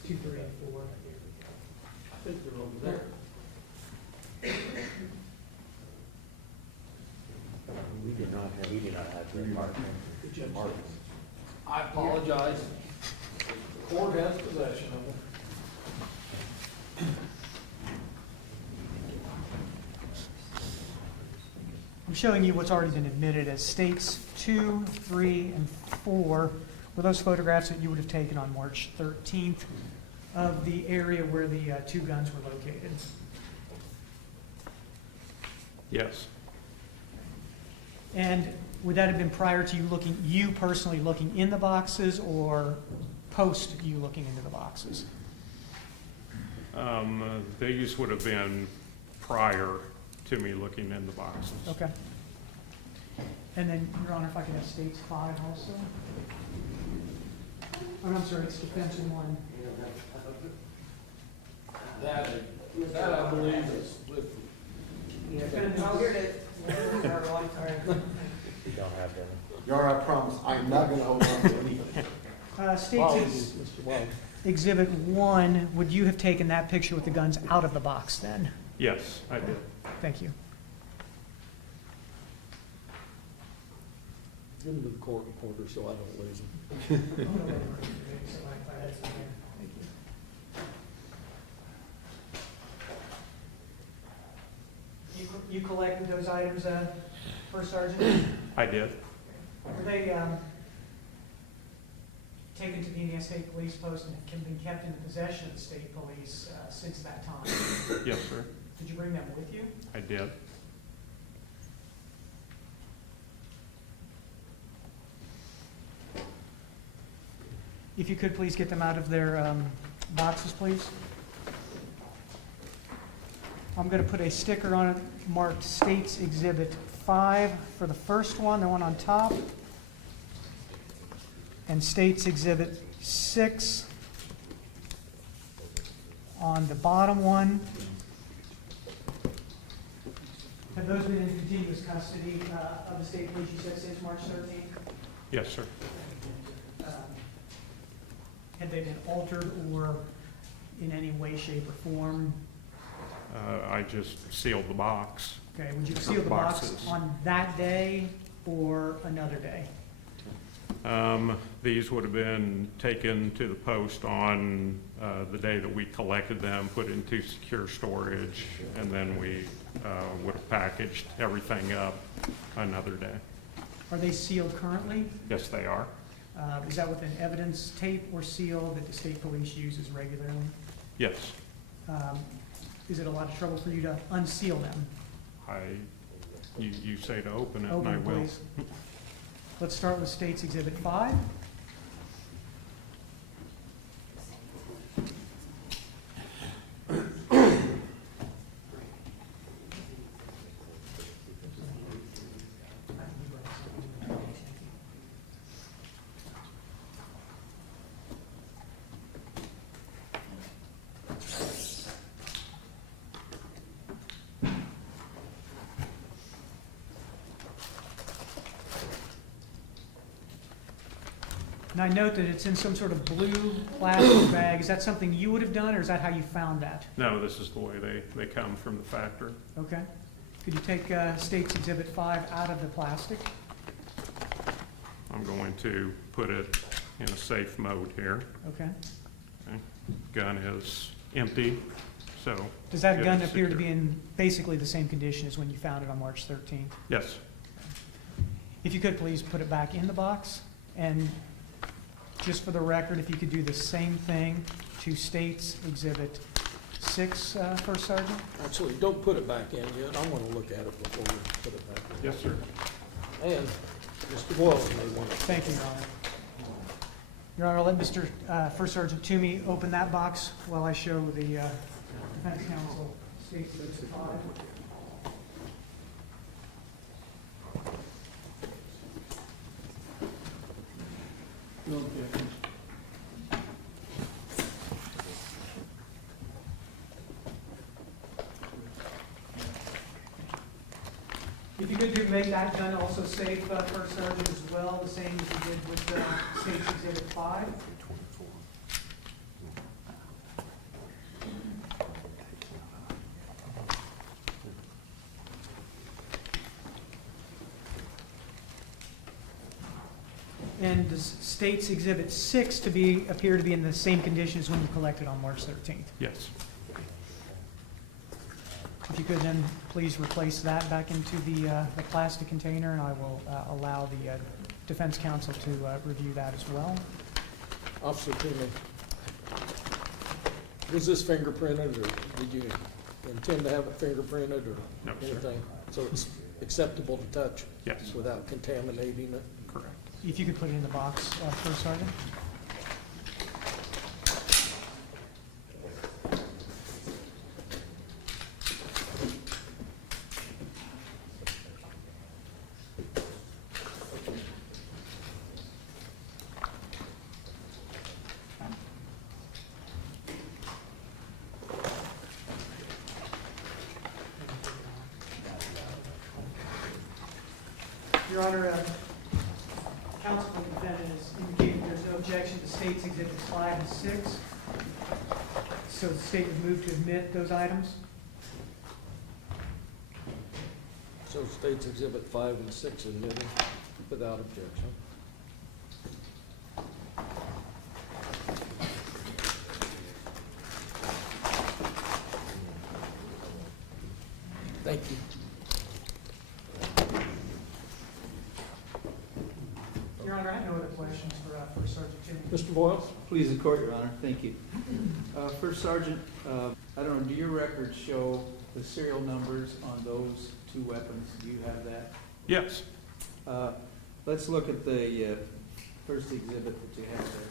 2, 3, and 4. I think they're over there. We do not have the mark. I apologize. The court has possession of them. I'm showing you what's already been admitted as states 2, 3, and 4 were those photographs that you would have taken on March 13th of the area where the 2 guns were located. Yes. And would that have been prior to you personally looking in the boxes, or post you looking into the boxes? These would have been prior to me looking in the boxes. Okay. And then, Your Honor, if I could have States 5 also. Oh, I'm sorry, it's Defense 1. That I believe is with, Oh, here it is. You don't have them. Your Honor, I promise, I'm not gonna hold on to anything. apologies, Mr. Wong. Exhibit 1, would you have taken that picture with the guns out of the box then? Yes, I did. Thank you. Give him to the court reporter so I don't lose him. You collected those items, First Sergeant? I did. Were they taken to the Indiana State Police Post and have been kept in possession of the state police since that time? Yes, sir. Did you bring them with you? I did. If you could please get them out of their boxes, please. I'm going to put a sticker on it marked States Exhibit 5 for the first one, the one on top, and States Exhibit 6 on the bottom one. Have those been in continuous custody of the state police, you said, since March 13th? Yes, sir. Had they been altered or in any way, shape, or form? I just sealed the box. Okay, would you seal the box Boxes. on that day or another day? These would have been taken to the post on the day that we collected them, put into secure storage, and then we would have packaged everything up another day. Are they sealed currently? Yes, they are. Is that with an evidence tape or seal that the state police uses regularly? Yes. Is it a lot of trouble for you to unseal them? You say to open it, and I Open, will. please. Let's start with States Exhibit 5. And I note that it's in some sort of blue plastic bag. Is that something you would have done, or is that how you found that? No, this is the way they come from the factory. Okay. Could you take States Exhibit 5 out of the plastic? I'm going to put it in a safe mode here. Okay. Okay. Gun is empty, so. Does that good gun and appear to secure. be in basically the same condition as when you found it on March 13th? Yes. If you could, please put it back in the box. And just for the record, if you could do the same thing to States Exhibit 6, First Sergeant? Actually, don't put it back in yet. I want to look at it before we put it back in. Yes, sir. And Mr. Boyle may want to. Thank you, Your Honor. Your Honor, I'll let Mr. First Sergeant Toomey open that box while I show the Defense Counsel States Exhibit 5. If you could make that gun also safe, First Sergeant, as well, the same as you did with States Exhibit 5. And does States Exhibit 6 appear to be in the same condition as when you collected on March 13th? Yes. If you could then please replace that back into the plastic container, and I will allow the Defense Counsel to review that as well. Officer Toomey, was this fingerprinted, or did you intend to have it fingerprinted, or No, sir. anything? So it's acceptable to touch Yes, without contaminating it? correct. If you could put it in the box, First Sergeant. Your Honor, counsel for the defendant has indicated there's no objection to State's Exhibits 5 and 6. So the state would move to admit those items. So states exhibit 5 and 6 admitted without objection. Thank you. Your Honor, I have no other questions for Sergeant Jamey. Mr. Boyle? Please, the court, Your Honor. Thank you. First Sergeant, I don't know, do your records show the serial numbers on those two weapons? Do you have that? Yes. Let's look at the first exhibit that you have there.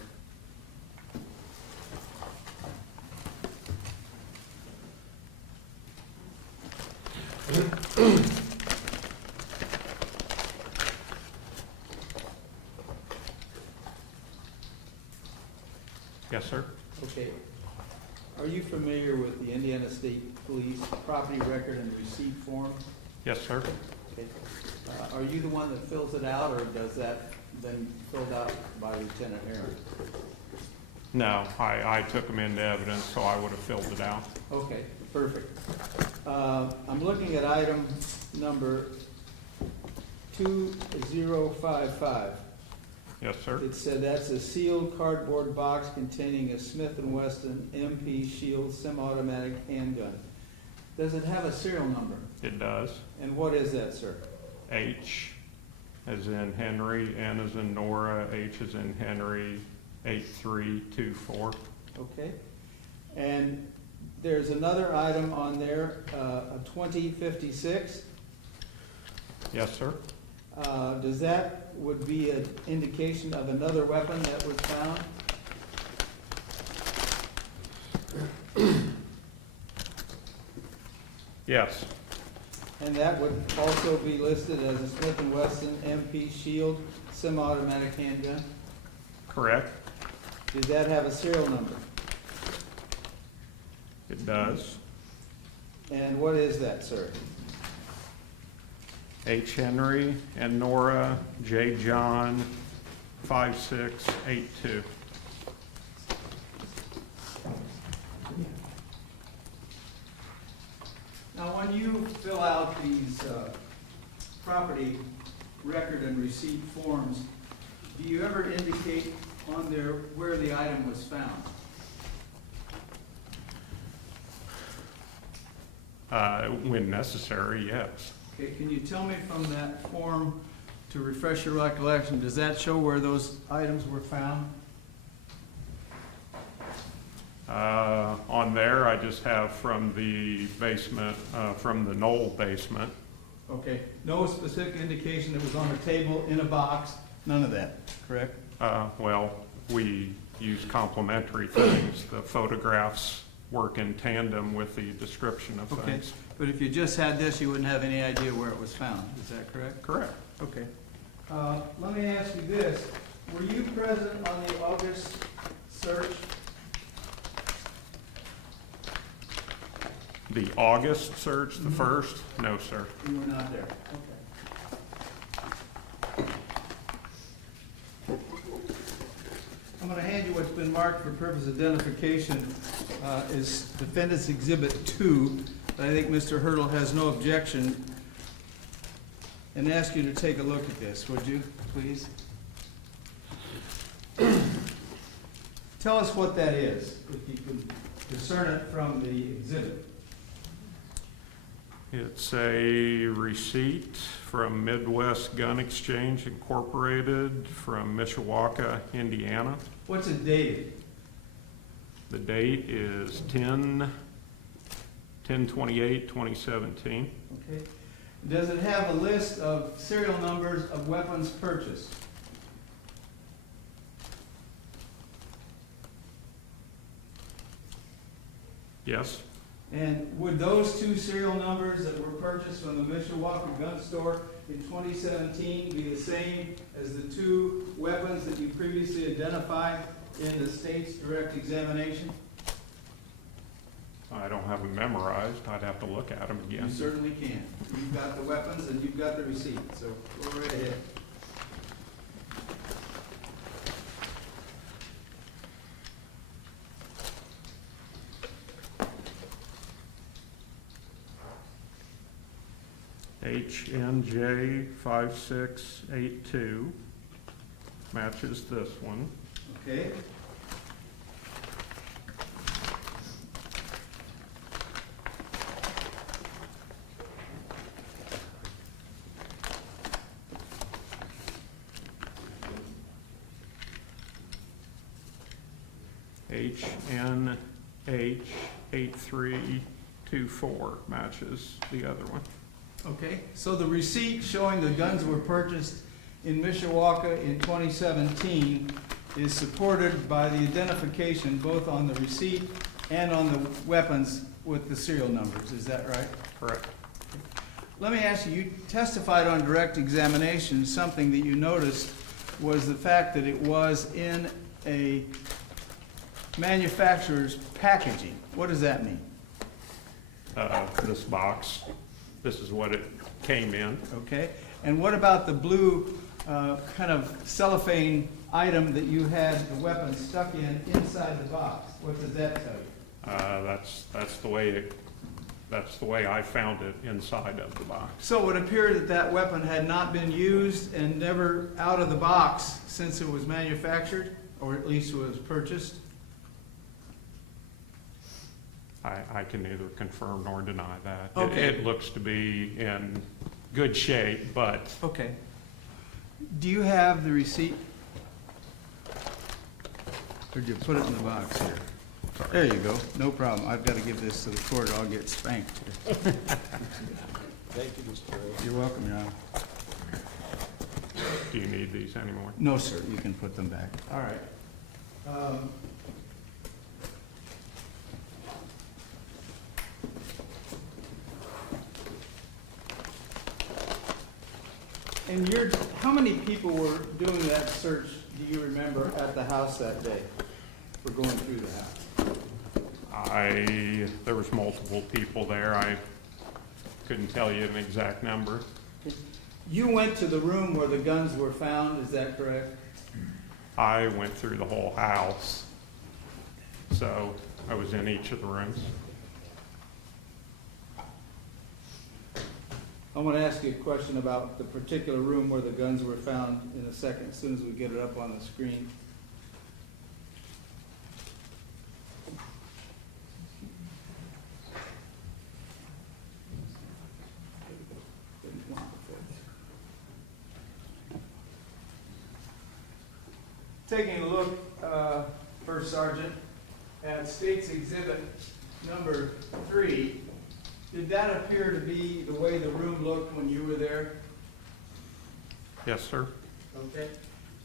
Yes, sir. Okay. Are you familiar with the Indiana State Police property record and receipt form? Yes, sir. Okay. Are you the one that fills it out, or does that then filled out by Lieutenant Aaron? No, I took them into evidence, so I would have filled it out. Okay, perfect. I'm looking at item number 2055. Yes, sir. It said that's a sealed cardboard box containing a Smith & Wesson MP Shield semi-automatic handgun. Does it have a serial number? It does. And what is that, sir? H as in Henry, N as in Nora, H as in Henry, 8324. Okay. And there's another item on there, a 2056. Yes, sir. Does that would be an indication of another weapon that was found? Yes. And that would also be listed as a Smith & Wesson MP Shield semi-automatic handgun? Correct. Does that have a serial number? It does. And what is that, sir? H. Henry and Nora, J. John, 5682. Now, when you fill out these property record and receipt forms, do you ever indicate on there where the item was found? When necessary, yes. Okay, can you tell me from that form, to refresh your recollection, does that show where those items were found? On there, I just have from the basement, from the Noel basement. Okay, no specific indication that was on the table, in a box, none of that, correct? Well, we use complementary things. The photographs work in tandem with the description of Okay, things. but if you just had this, you wouldn't have any idea where it was found, is that correct? Correct. Okay. Let me ask you this, were you present on the August search? The August search, the first? No, sir. You were not there, okay. I'm gonna hand you what's been marked for purpose of identification, is Defendant's Exhibit 2, but I think Mr. Hurdle has no objection, and ask you to take a look at this, would you, please? Tell us what that is, if you can discern it from the exhibit. It's a receipt from Midwest Gun Exchange Incorporated from Mishawaka, Indiana. What's it dated? The date is 10/28/2017. Okay. Does it have a list of serial numbers of weapons purchased? Yes, And would those two serial numbers that were purchased from the Mishawaka gun store in 2017 be the same as the two weapons that you previously identified in the state's direct examination? I don't have them memorized. I'd have to look at them You again. certainly can. You've got the weapons and you've got the receipt, so go right ahead. HNJ 5682 matches this one. Okay? HNH 8324 matches the other one. Okay, so the receipt showing the guns were purchased in Mishawaka in 2017 is supported by the identification both on the receipt and on the weapons with the serial numbers. Is that right? Correct. Let me ask you, you testified on direct examination, something that you noticed was the fact that it was in a manufacturer's packaging. What does that mean? This box, this is what it came in. Okay, and what about the blue kind of cellophane item that you had the weapon stuck in inside the box? What does that tell you? That's the way I found it inside of the box. So it would appear that that weapon had not been used and never out of the box since it was manufactured, or at least was purchased? I can neither confirm nor deny that. Okay. It looks to be in good shape, but Okay. Do you have the receipt? Or did you put it in the box here? There you go, no problem. I've got to give this to the court or I'll get spanked here. Thank you, Mr. Chairman. You're welcome, Your Honor. do you need these anymore? No, sir, you can put them back. All right. And how many people were doing that search, do you remember, at the house that day? For going through the house? There was multiple people there. I couldn't tell you an exact number. You went to the room where the guns were found, is that correct? I went through the whole house, so I was in each of the rooms. I want to ask you a question about the particular room where the guns were found in a second, as soon as we get it up on the screen. Taking a look, First Sergeant, at State's Exhibit number 3, did that appear to be the way the room looked when you were there? Yes, sir. Okay.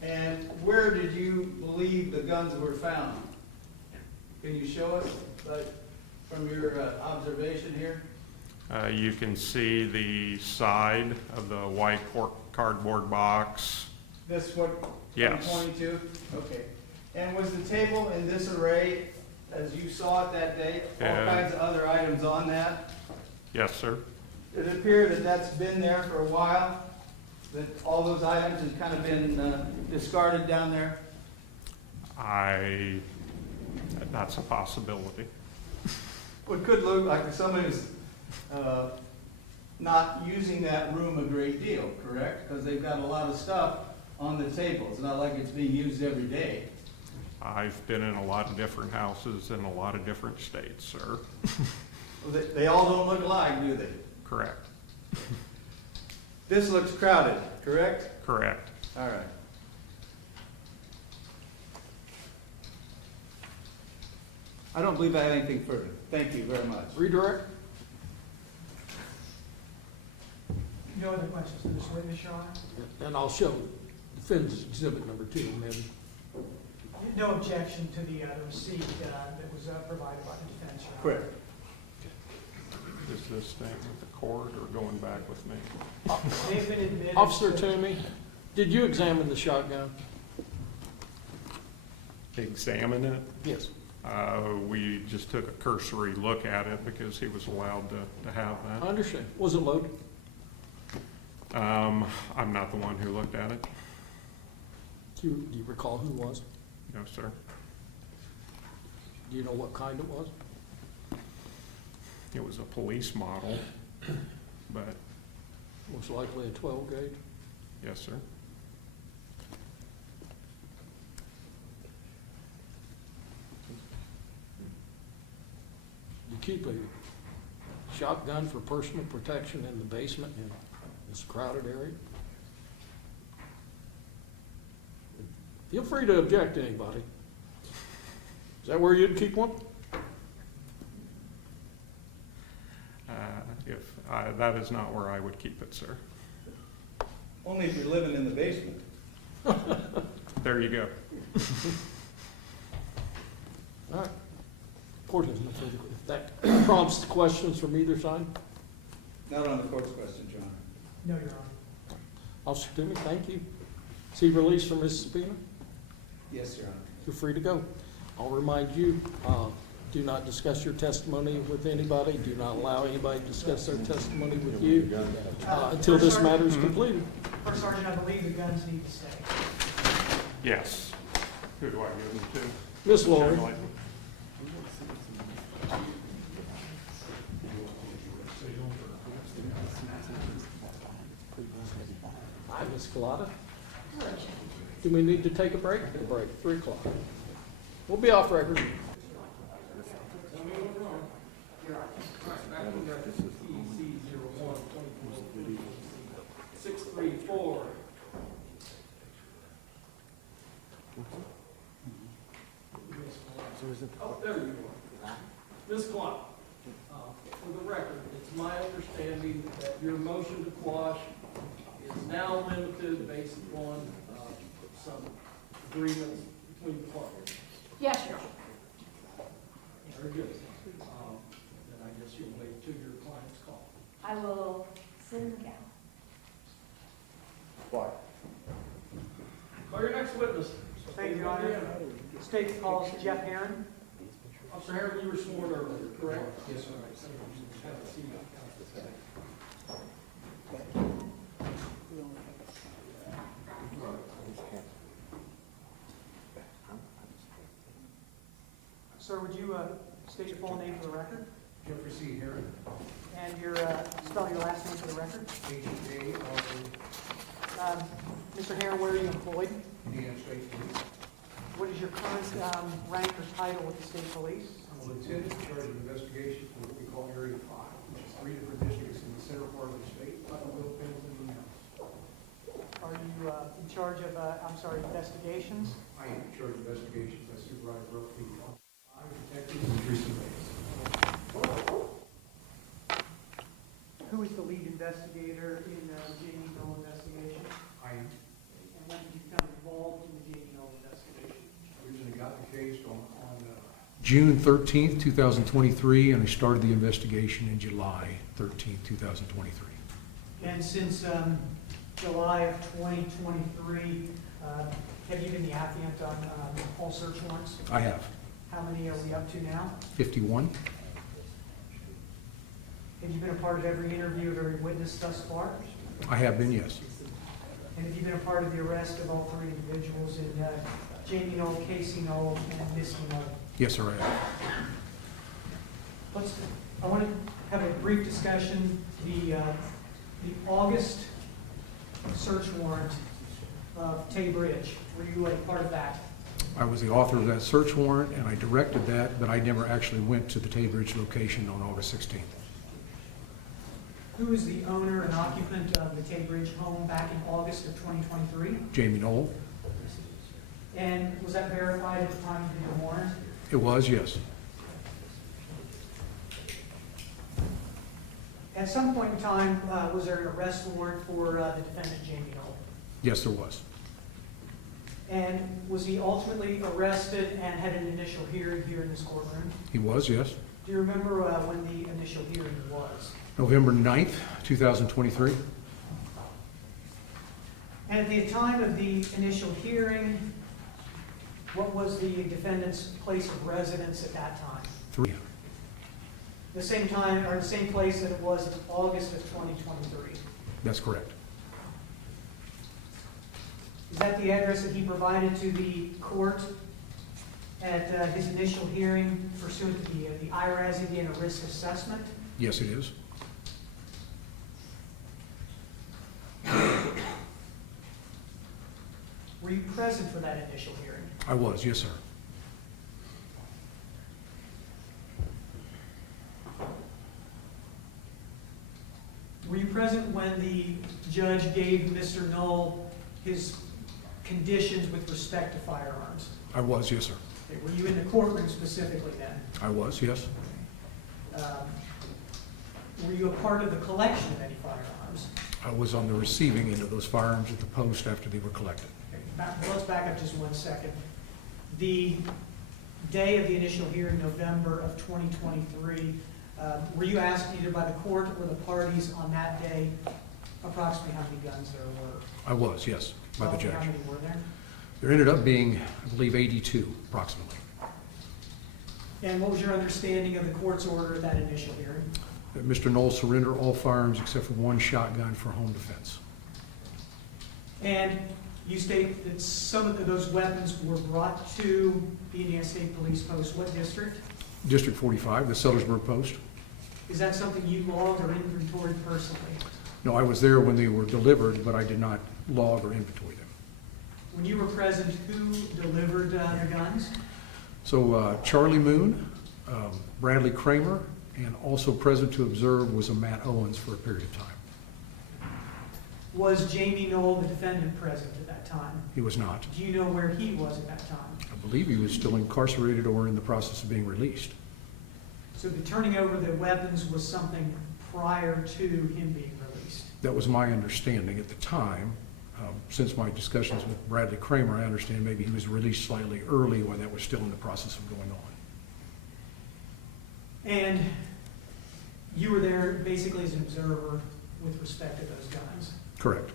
And where did you believe the guns were found? Can you show us, from your observation here? You can see the side of the white cardboard box. This what? Yes. 22? Okay. And was the table in this array as you saw it that day? All kinds of other items on that? Yes, sir. Did it appear that that's been there for a while? That all those items have kind of been discarded down there? That's a possibility. Well, it could look like somebody's not using that room a great deal, correct? Because they've got a lot of stuff on the table. It's not like it's being used every day. I've been in a lot of different houses in a lot of different states, sir. Well, they all don't look alike, do they? Correct. This looks crowded, correct? Correct. All right. I don't believe I have anything further. Thank you very much. Redirect? No other questions to this witness, Your Honor? And I'll show defendant's exhibit number 2, maybe. No objection to the receipt that was provided by the defense, Your Honor. Correct. Is this staying with the court or going back with me? They've been admitted. Officer Toomey, did you examine the shotgun? Examine it? Yes. We just took a cursory look at it because he was allowed to have I that. understand. Was it loaded? I'm not the one who looked at it. Do you recall who it was? No, sir. Do you know what kind it was? It was a police model, but Most likely a 12 gauge. yes, sir. You keep a shotgun for personal protection in the basement in this crowded area? Feel free to object to anybody. Is that where you'd keep one? That is not where I would keep it, sir. Only if you're living in the basement. There you go. All right. Court has no further, if that prompts questions from either side. Not on the court's question, John. No, Your Honor. Officer Toomey, thank you. Is he released from his subpoena? Yes, Your Honor. You're free to go. I'll remind you, do not discuss your testimony with anybody. Do not allow anybody to discuss their testimony with you until this matter is completed. First Sergeant, I believe the guns need to stay. Yes. Who do I give them to? Miss Lori. Hi, Miss Collada. Do we need to take a break? A break, 3 o'clock. We'll be off record. Oh, there you are. Ms. Clark, for the record, it's my understanding that your motion to quash is now limited based upon some agreements between the parties. Yes, Your Honor. Very good. Then I guess you'll wait till your client's call. I will send them down. Call your next witness. Thank you, Your Honor. State calls Jeff Herron. Officer Harris, you were sworn earlier, correct? Yes, sir. Sir, would you state your full name for the record? Jeffrey C. Herron, And your, spell your last name for the record? H.A.R.O. Mr. Herron, where are you employed? Indiana State Police. What is your current rank or title with the state police? I'm a lieutenant in charge of investigation for what we call Area 5, which is 3 different districts in the center part of the state, Buttonville, Pendleton, and Memphis. Are you in charge of, investigations? I am in charge of investigations. I supervise roughly 5 detectives and 3 surveillance. Who is the lead investigator in the Jamey Noel investigation? I And when did you become involved in the Jamey Noel investigation? originally got the case on June 13th, 2023, and I started the investigation in July 13th, 2023. And since July of 2023, have you been the affiant on all search warrants? I have How many are we up to now? 51. Have you been a part of every interview of every witness thus far? I have been, yes. And have you been a part of the arrest of all 3 individuals in Jamey Noel, Casey Noel, and Missy Noel? Yes, sir, I have. I want to have a brief discussion. The August search warrant of Tay Bridge, were you a part of that? I was the author of that search warrant, and I directed that, but I never actually went to the Tay Bridge location on August 16th. Who is the owner and occupant of the Tay Bridge home back in August of 2023? Jamey Noel? And was that verified at the time you did the warrant? It was, yes. At some point in time, was there an arrest warrant for the defendant, Jamey Noel? Yes, there was. And was he ultimately arrested and had an initial hearing here in this courtroom? He was, yes. Do you remember when the initial hearing was? November 9th, 2023. And at the time of the initial hearing, What was the defendant's place of residence at that time? 3. The same time, or the same place that it was in August of 2023? That's correct. Is that the address that he provided to the court at his initial hearing pursuant to the IRAS Indiana risk assessment? Yes, it is. Were you present for that initial hearing? I was, yes, sir. Were you present when the judge gave Mr. Noel his conditions with respect to firearms? I was, yes, sir. Okay, were you in the courtroom specifically then? I was, yes. Were you a part of the collection of any firearms? I was on the receiving end of those firearms at the post after they were collected. Let's back up just 1 second. The day of the initial hearing, November of 2023, were you asked either by the court or the parties on that day approximately how many guns there were? I was, yes, by the Roughly judge. how many were there? There ended up being, I believe, 82 approximately. And what was your understanding of the court's order at that initial hearing? That Mr. Knoll surrendered all firearms except for one shotgun for home defense. And you state that some of those weapons were brought to the Indiana State Police Post. What district? District 45, the Sellersburg Post. Is that something you logged or inventoried personally? No, I was there when they were delivered, but I did not log or inventory them. When you were present, who delivered the guns? So Charlie Moon, Bradley Kramer, and also present to observe was a Matt Owens for a period of time. Was Jamey Noel, the defendant, present at that time? He was not. Do you know where he was at that time? I believe he was still incarcerated or in the process of being released. So the turning over the weapons was something prior to him being released? That was my understanding at the time. Since my discussions with Bradley Kramer, I understand maybe he was released slightly early when that was still in the process of going on. And you were there basically as an observer with respect to those guns? Correct.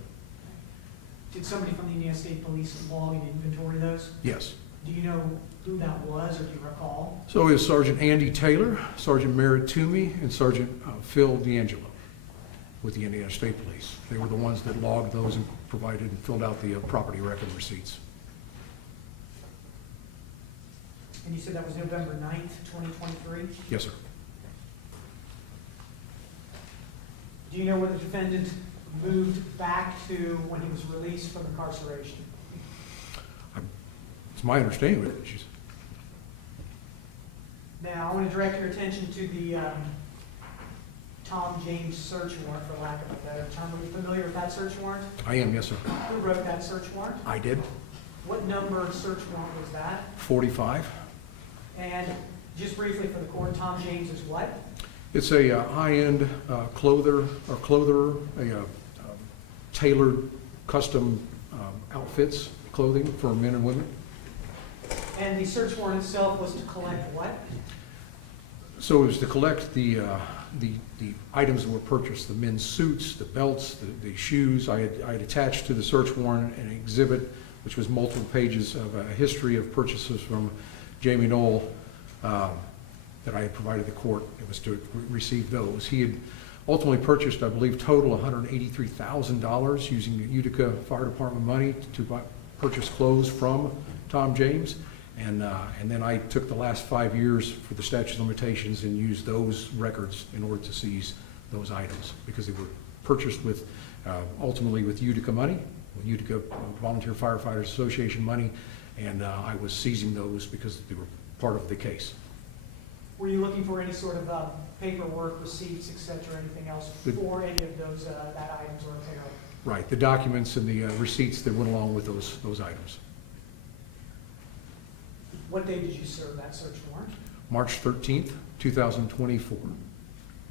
Did somebody from the Indiana State Police log and inventory those? Yes. Do you know who that was, or do you recall? So it was Sergeant Andy Taylor, Sergeant Merritt Toomey, and Sergeant Phil D'Angelo with the Indiana State Police. They were the ones that logged those and provided and filled out the property record receipts. And you said that was November 9th, 2023? Yes, sir. Do you know where the defendant moved back to when he was released from incarceration? It's my understanding that she's, Now, I want to direct your attention to the Tom James search warrant, for lack of a better term. Are you familiar with that search warrant? I am, yes, sir. Who wrote that search warrant? I did. What number search warrant was that? 45. And just briefly for the court, Tom James is what? It's a high-end clother, a tailored custom outfits, clothing for men and women. And the search warrant itself was to collect what? So it was to collect the items that were purchased, the men's suits, the belts, the shoes. I had attached to the search warrant an exhibit, which was multiple pages of a history of purchases from Jamey Noel that I had provided the court. It was to receive those. He had ultimately purchased, I believe, total $183,000 using the Utica Fire Department money to purchase clothes from Tom James. And then I took the last 5 years for the statute of limitations and used those records in order to seize those items because they were purchased with, ultimately with Utica money, with Utica Volunteer Firefighters Association money, and I was seizing those because they were part of the case. Were you looking for any sort of paperwork, receipts, et cetera, anything else for any of those, that items or apparel? Right, the documents and the receipts that went along with those items. What day did you serve that search warrant? March 13th, 2024.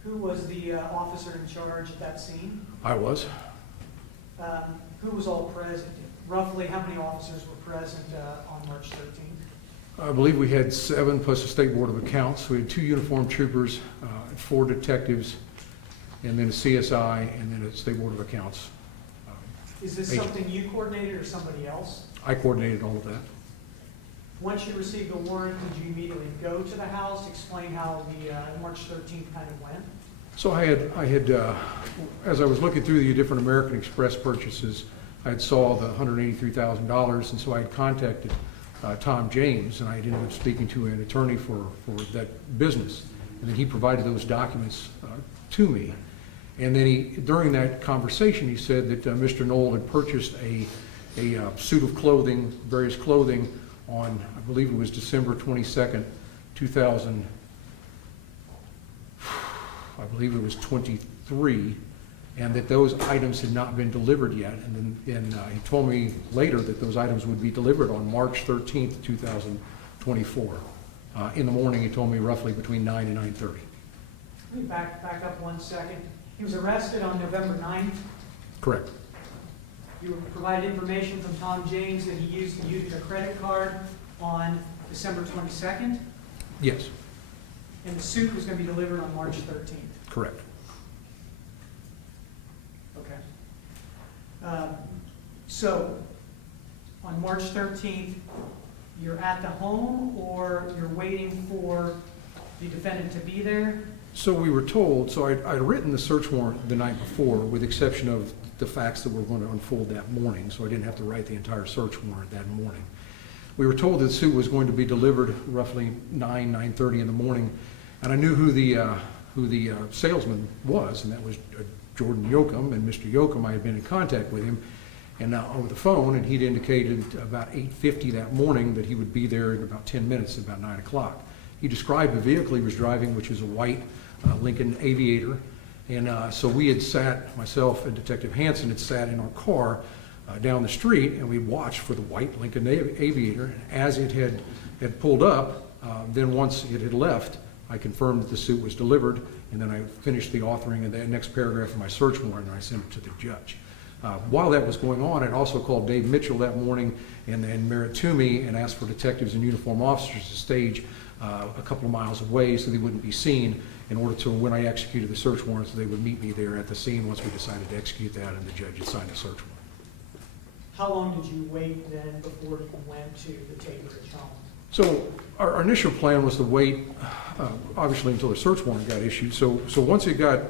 Who was the officer in charge at that scene? I was. Who was all present? Roughly how many officers were present on March 13th? I believe we had 7 plus the State Board of Accounts. We had 2 uniformed troopers, 4 detectives, and then a CSI, and then a State Board of Accounts. Is this agent. something you coordinated or somebody else? I coordinated all of that. Once you received the warrant, did you immediately go to the house, explain how the March 13th kind of went? So I had, as I was looking through the different American Express purchases, I had saw the $183,000, and so I had contacted Tom James, and I ended up speaking to an attorney for that business. And then he provided those documents to me. And then during that conversation, he said that Mr. Noel had purchased a suit of clothing, various clothing, on, I believe it was December 22nd, 2023, and that those items had not been delivered yet. And then he told me later that those items would be delivered on March 13th, 2024. In the morning, he told me roughly between 9 and 9:30. Let me back up 1 second. He was arrested on November 9th. Correct. You provided information from Tom James that he used the Utica credit card on December 22nd, Yes, and the suit was going to be delivered on March 13th. correct. Okay. So, on March 13th, you're at the home, or you're waiting for the defendant to be there? So we were told, so I'd written the search warrant the night before, with exception of the facts that were going to unfold that morning, so I didn't have to write the entire search warrant that morning. We were told that the suit was going to be delivered roughly 9:30 in the morning, and I knew who the salesman was, and that was Jordan Yoakum. And Mr. Yoakum, I had been in contact with him, and over the phone, and he'd indicated about 8:50 that morning that he would be there in about 10 minutes, about 9 o'clock. He described the vehicle he was driving, which was a white Lincoln Aviator. And so we had sat, myself and Detective Hansen had sat in our car down the street, and we watched for the white Lincoln Aviator. As it had pulled up, then once it had left, I confirmed that the suit was delivered, and then I finished the authoring of the next paragraph of my search warrant, and I sent it to the judge. While that was going on, I'd also called Dave Mitchell that morning and Merritt Toomey and asked for detectives and uniformed officers to stage a couple of miles away so they wouldn't be seen, in order to, when I executed the search warrant, so they would meet me there at the scene once we decided to execute that and the judge had signed the search warrant. How long did you wait then before you went to the Tateridge home? So our initial plan was to wait, obviously, until the search warrant got issued. So once it got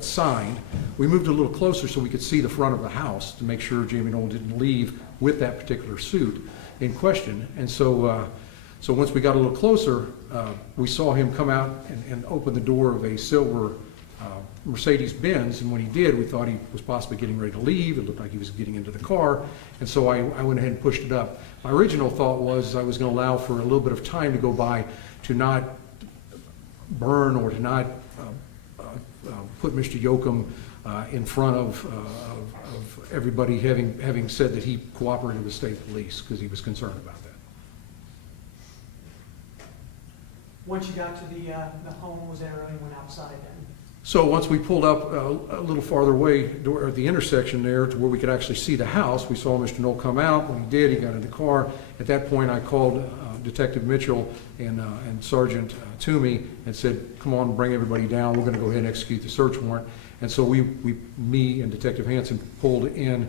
signed, we moved a little closer so we could see the front of the house to make sure Jamey Noel didn't leave with that particular suit in question. And so once we got a little closer, we saw him come out and open the door of a silver Mercedes-Benz, and when he did, we thought he was possibly getting ready to leave. It looked like he was getting into the car, and so I went ahead and pushed it up. My original thought was I was going to allow for a little bit of time to go by to not burn or to not put Mr. Yoakum in front of everybody, having said that he cooperated with state police because he was concerned about that. Once you got to the home, was there anyone outside then? So once we pulled up a little farther away at the intersection there to where we could actually see the house, we saw Mr. Noel come out. When he did, he got in the car. At that point, I called Detective Mitchell and Sergeant Toomey and said, come on, bring everybody down. We're going to go ahead and execute the search warrant. And so me and Detective Hansen pulled in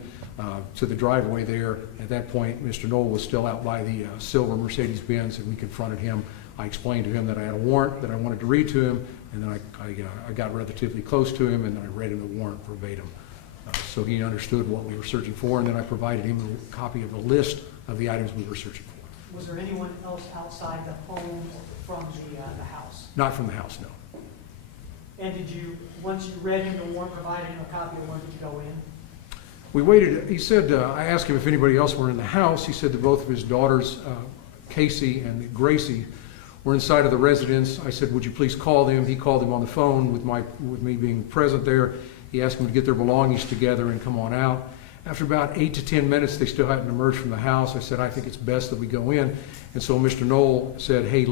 to the driveway there. At that point, Mr. Noel was still out by the silver Mercedes-Benz, and we confronted him. I explained to him that I had a warrant that I wanted to read to him, and then I got relatively close to him, and then I read him the warrant verbatim. So he understood what we were searching for, and then I provided him a copy of the list of the items we were searching for. Was there anyone else outside the home or from the house? Not from the house, no. And did you, once you read him the warrant, provided him a copy of the warrant, did you go in? We waited. He said, I asked him if anybody else were in the house. He said that both of his daughters, Casey and Gracie, were inside of the residence. I said, would you please call them? He called them on the phone with me being present there. He asked them to get their belongings together and come on out. After about 8 to 10 minutes, they still hadn't emerged from the house. I said, I think it's best that we go in. And so Mr. Noel said, hey,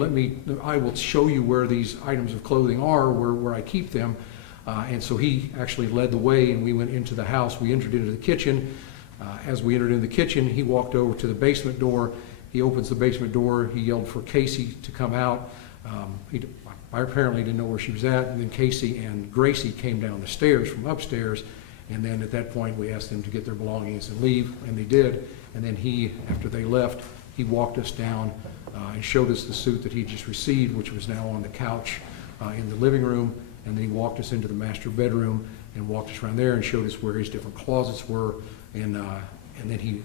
I will show you where these items of clothing are, where I keep them. And so he actually led the way, and we went into the house. We entered into the kitchen. As we entered into the kitchen, he walked over to the basement door. He opens the basement door. He yelled for Casey to come out. I apparently didn't know where she was at. And then Casey and Gracie came down the stairs from upstairs. And then at that point, we asked them to get their belongings and leave, and they did. And then after they left, He walked us down and showed us the suit that he just received, which was now on the couch in the living room, and then he walked us into the master bedroom and walked us around there and showed us where his different closets were, and then he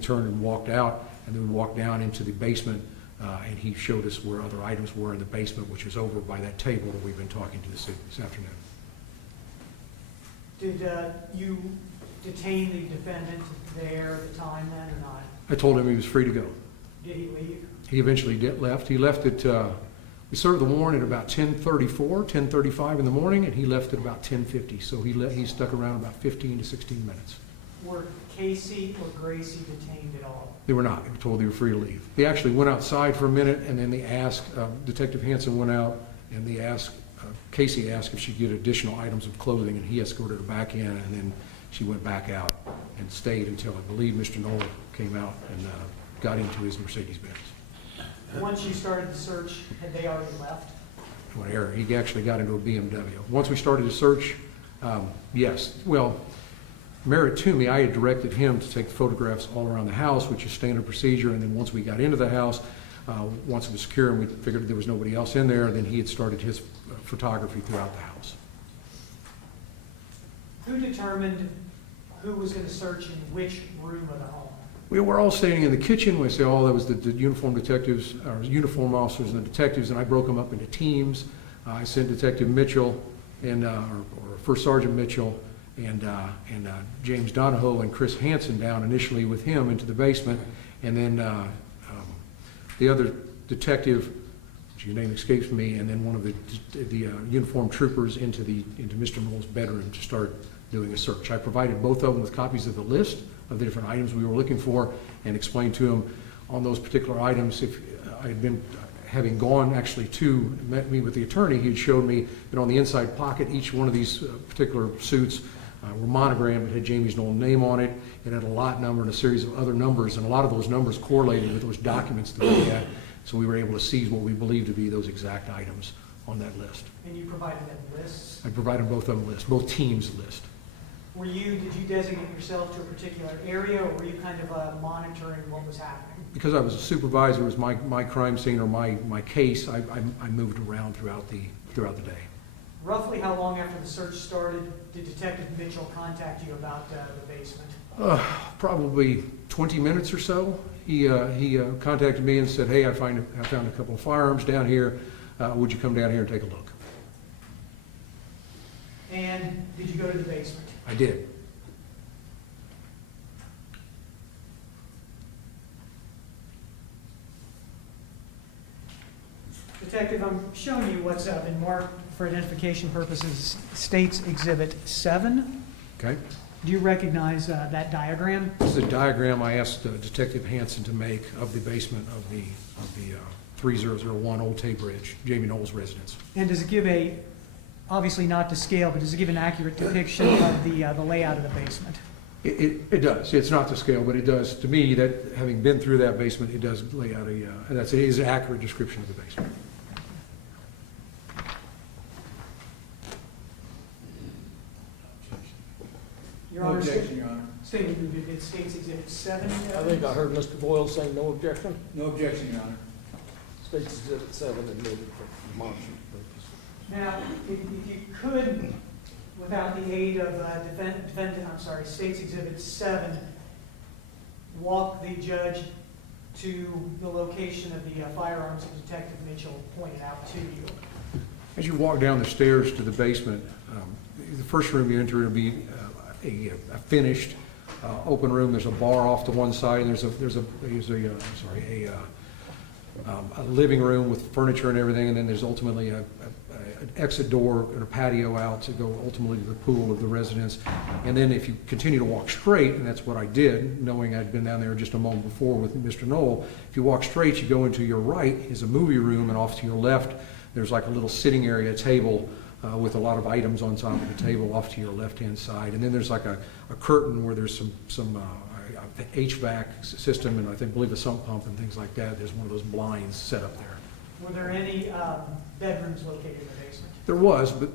turned and walked out, and then we walked down into the basement, and he showed us where other items were in the basement, which is over by that table that we've been talking to this afternoon. Did you detain the defendant there at the time then or not? I told him he was free to go. Did he leave? He eventually left. He left at, we served the warrant at about 10:34, 10:35 in the morning, and he left at about 10:50. So he stuck around about 15 to 16 minutes. Were Casey or Gracie detained at all? They were not. They were told they were free to leave. They actually went outside for a minute, and then they asked, Detective Hansen went out, and they asked, Casey asked if she could get additional items of clothing, and he escorted her back in, and then she went back out and stayed until, I believe, Mr. Noel came out and got into his Mercedes-Benz. Once you started the search, had they already left? He actually got into a BMW. Once we started the search, yes. Well, merit to me, I had directed him to take photographs all around the house, which is standard procedure, and then once we got into the house, once it was secure and we figured there was nobody else in there, then he had started his photography throughout the house. Who determined who was going to search in which room of the home? We were all standing in the kitchen. We say, oh, that was the uniformed detectives, or uniform officers and the detectives, and I broke them up into teams. I sent Detective Mitchell and or First Sergeant Mitchell and James Donahoe and Chris Hansen down initially with him into the basement, and then the other detective, which your name escapes me, and then one of the uniformed troopers into Mr. Noel's bedroom to start doing a search. I provided both of them with copies of the list of the different items we were looking for and explained to them on those particular items. If I had been, having gone actually to met me with the attorney, he had showed me that on the inside pocket, each one of these particular suits were monogrammed. It had Jamey Noel's name on it. It had a lot number and a series of other numbers, and a lot of those numbers correlated with those documents that we had. So we were able to seize what we believed to be those exact items on that list. And you provided them lists? I provided both of them lists, both teams' list. Did you designate yourself to a particular area, or were you kind of monitoring what was happening? Because I was a supervisor, it was my crime scene or my case, I moved around throughout the day. Roughly how long after the search started did Detective Mitchell contact you about the basement? Probably 20 minutes or so. He contacted me and said, hey, I found a couple of firearms down here. Would you come down here and take a look? And did you go to the basement? I did. Detective, I'm showing you what's been marked for identification purposes, State's Exhibit 7. Okay. Do you recognize that diagram? This is a diagram I asked Detective Hansen to make of the basement of the 3001 Old Tay Bridge, Jamey Noel's residence. And does it give obviously not to scale, but does it give an accurate depiction of the layout of the basement? It does. It's not to scale, but it does. To me, that having been through that basement, it does lay out it is an accurate description of the basement. Your No Honor, objection, Your Honor. statement moved. It's State's Exhibit 7. I think I heard Mr. Boyle saying no objection. No objection, Your Honor. State's Exhibit 7 admitted for demonstrative purposes. Now, if you could, without the aid of State's Exhibit 7, walk the judge to the location of the firearms that Detective Mitchell pointed out to you. As you walk down the stairs to the basement, the first room you enter will be a finished open room. There's a bar off to one side, and there's a living room with furniture and everything, and then there's ultimately an exit door and a patio out to go ultimately to the pool of the residence. And then if you continue to walk straight, and that's what I did, knowing I'd been down there just a moment before with Mr. Noel, if you walk straight, you go into your right is a movie room, and off to your left, there's like a little sitting area table with a lot of items on top of the table off to your left-hand side. And then there's like a curtain where there's some HVAC system, and I believe a sump pump and things like that. There's one of those blinds set up there. Were there any bedrooms located in the basement? There was, but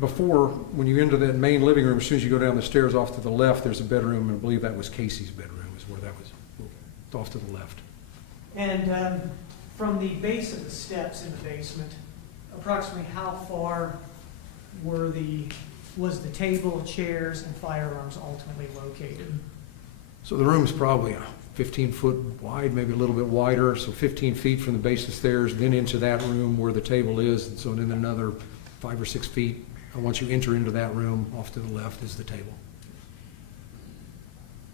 before, when you enter that main living room, as soon as you go down the stairs off to the left, there's a bedroom, and I believe that was Casey's bedroom, is where that was. off to the left. And from the base of the steps in the basement, approximately how far was the table, chairs, and firearms ultimately located? So the room's probably 15 foot wide, maybe a little bit wider, so 15 feet from the base of the stairs, then into that room where the table is, and so then another 5 or 6 feet. And once you enter into that room, off to the left is the table.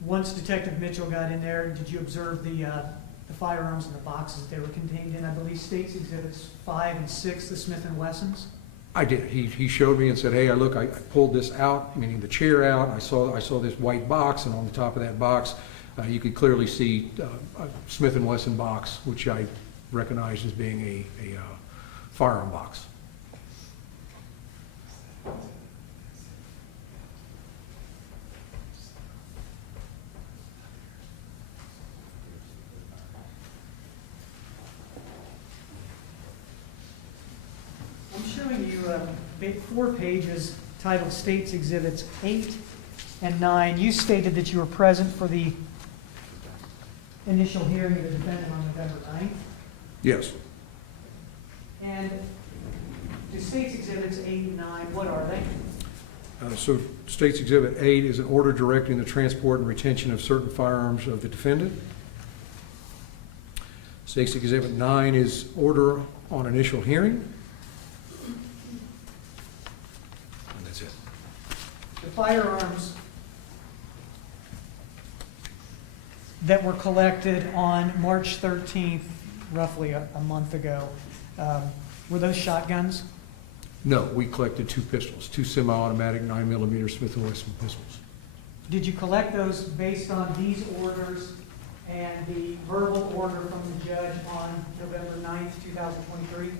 Once Detective Mitchell got in there, did you observe the firearms in the boxes they were contained in? I believe State's Exhibits 5 and 6, the Smith & Wessons? I did. He showed me and said, hey, I pulled this out, meaning the chair out, and I saw this white box, and on the top of that box, you could clearly see a Smith & Wesson box, which I recognized as being a firearm box. I'm showing you 4 pages titled State's Exhibits 8 and 9. You stated that you were present for the initial hearing of the defendant on November 9th. Yes. And the State's Exhibits 8 and 9, what are they? So State's Exhibit 8 is an order directing the transport and retention of certain firearms of the defendant. State's Exhibit 9 is order on initial hearing. And that's it. The firearms that were collected on March 13th, roughly a month ago, were those shotguns? No, we collected 2 pistols, 2 semi-automatic 9mm Smith & Wesson pistols. Did you collect those based on these orders and the verbal order from the judge on November 9th, 2023?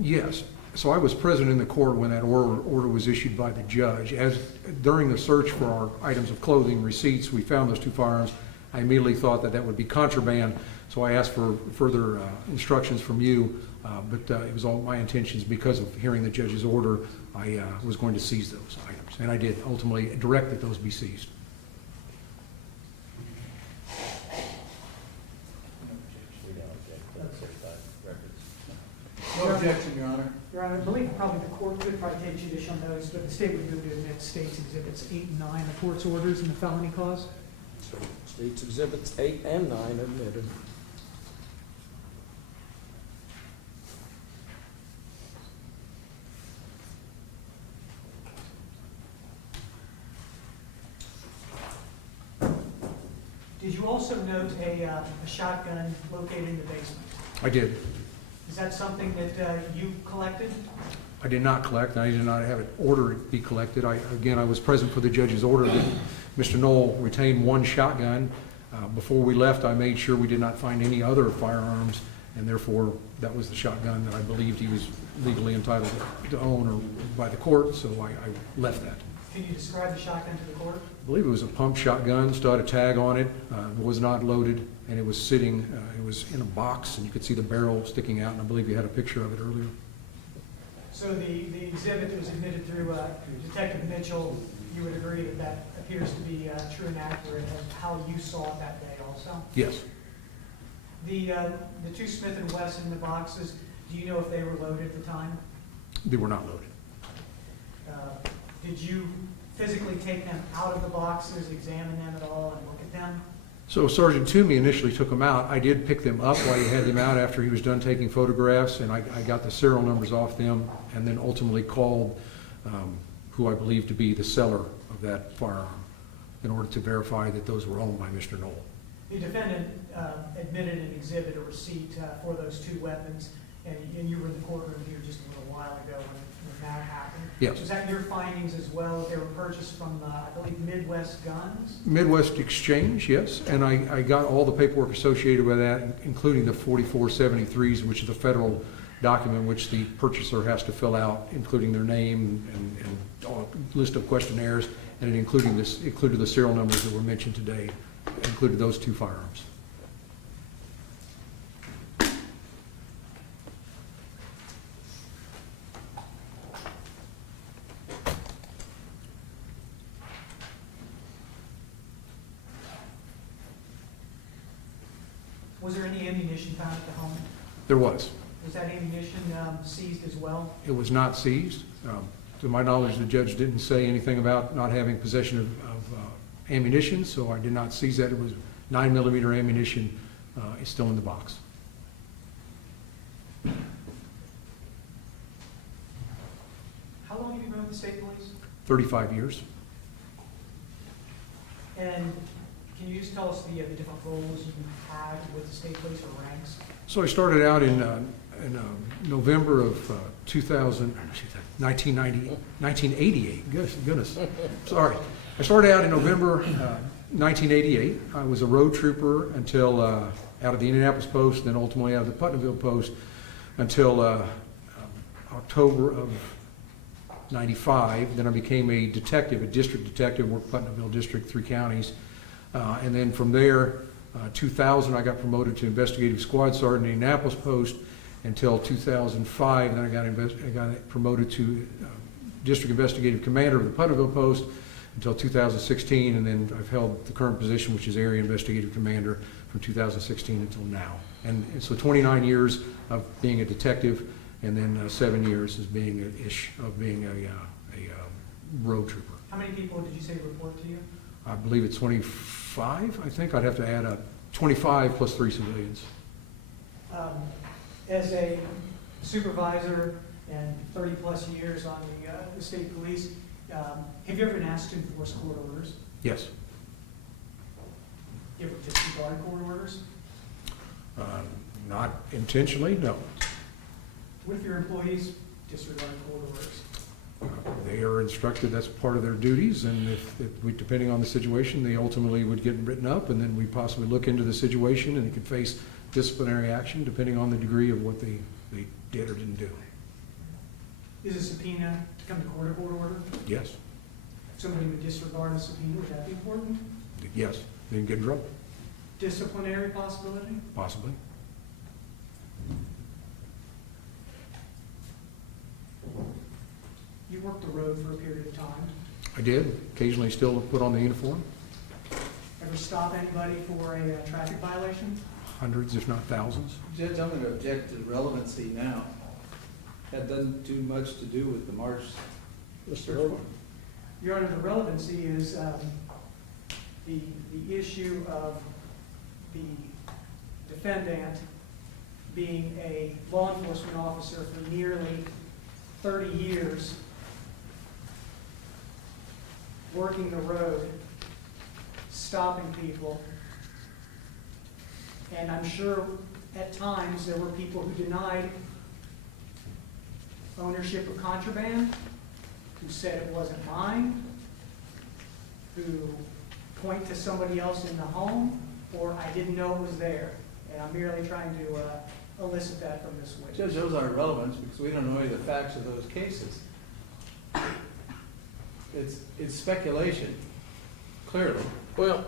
Yes. So I was present in the court when that order was issued by the judge. As during the search for our items of clothing, receipts, we found those 2 firearms. I immediately thought that would be contraband, so I asked for further instructions from you, but it was all my intentions because of hearing the judge's order, I was going to seize those items, and I did ultimately direct that those be seized. We don't object to the certified records. No objection, Your Honor. Your Honor, I believe probably the court could probably take judicial notice, but the state would move to admit State's Exhibits 8 and 9, the court's orders and the felony cause. State's Exhibits 8 and 9 admitted. Did you also note a shotgun located in the basement? I did. Is that something that you collected? I did not collect, and I did not have it ordered be collected. Again, I was present for the judge's order that Mr. Noel retained 1 shotgun. Before we left, I made sure we did not find any other firearms, and therefore, that was the shotgun that I believed he was legally entitled to own or by the court, so I left that. Can you describe the shotgun to the court? I believe it was a pump shotgun, still had a tag on it, was not loaded, and it was sitting, it was in a box, and you could see the barrel sticking out, and I believe you had a picture of it earlier. So the exhibit that was admitted through Detective Mitchell, you would agree that that appears to be true and accurate of how you saw it that day also? Yes. The 2 Smith & Wesson in the boxes, do you know if they were loaded at the time? They were not loaded. Did you physically take them out of the boxes, examine them at all, and look at them? So Sergeant Toomey initially took them out. I did pick them up while he had them out after he was done taking photographs, and I got the serial numbers off them, and then ultimately called who I believe to be the seller of that firearm in order to verify that those were owned by Mr. Noel. The defendant admitted an exhibit, a receipt for those 2 weapons, and you were in the courtroom here just a little while ago when that happened. Yes. Was that your findings as well, that they were purchased from, I believe, Midwest Guns? Midwest Exchange, yes, and I got all the paperwork associated with that, including the 4473s, which is a federal document which the purchaser has to fill out, including their name and a list of questionnaires, and it included the serial numbers that were mentioned today, included those 2 firearms. Was there any ammunition found at the home? There was. Was that ammunition seized as well? It was not seized. To my knowledge, the judge didn't say anything about not having possession of ammunition, so I did not seize that. It was 9mm ammunition. It's still in the box. How long have you been with the state police? 35 years. And can you just tell us the different roles you had with the state police or ranks? So I started out in November of 1988. Goodness. Sorry. I started out in November 1988. I was a road trooper until out of the Indianapolis Post, then ultimately out of the Putnamville Post until October of 95. Then I became a detective, a district detective, worked Putnamville District, 3 counties. And then from there, 2000, I got promoted to investigative squad sergeant in the Indianapolis Post until 2005. Then I got promoted to district investigative commander of the Putnamville Post until 2016. And then I've held the current position, which is area investigative commander, from 2016 until now. And so 29 years of being a detective, and then 7 years as being a road trooper. How many people did you say report to you? I believe it's 25, I think. I'd have to add up. 25 plus 3 civilians. As a supervisor and 30-plus years on the state police, have you ever been asked to enforce court orders? Yes. You ever disregard court orders? Not intentionally, no. What if your employees disregard court orders? They are instructed that's part of their duties, and if we, depending on the situation, they ultimately would get written up, and then we possibly look into the situation, and they could face disciplinary action depending on the degree of what they did or didn't do. Is a subpoena to come to court a court order? Yes. If somebody would disregard a subpoena, would that be important? Yes. They can get in trouble. Disciplinary possibility? Possibly. You worked the road for a period of time. I did. Occasionally still put on the uniform. Ever stop anybody for a traffic violation? Hundreds, if not thousands. Judge, I'm going to object to the relevancy now. That doesn't do much to do with the March Mr. Irwin? Your Honor, the relevancy is the issue of the defendant being a law enforcement officer for nearly 30 years, working the road, stopping people, and I'm sure at times there were people who denied ownership of contraband, who said it wasn't mine, who point to somebody else in the home, or I didn't know it was there. And I'm merely trying to elicit that from this witness. Judge, those aren't relevant because we don't know any of the facts of those cases. It's speculation, clearly. Well,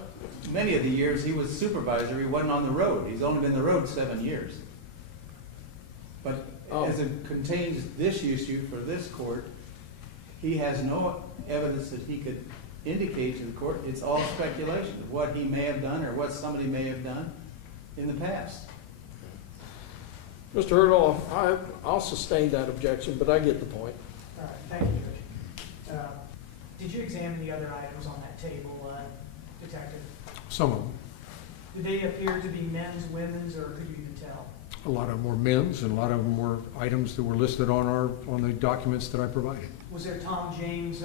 Many of the years he was supervisor, he wasn't on the road. He's only been on the road 7 years. But as it contains this issue for this court, he has no evidence that he could indicate to the court. It's all speculation of what he may have done or what somebody may have done in the past. Mr. Hurdle, I'll sustain that objection, but I get the point. All right, thank you, Judge. Did you examine the other items on that table, Detective? Some of them. Did they appear to be men's, women's, or could you even tell? A lot of them were men's, and a lot of them were items that were listed on the documents that I provided. Was there Tom James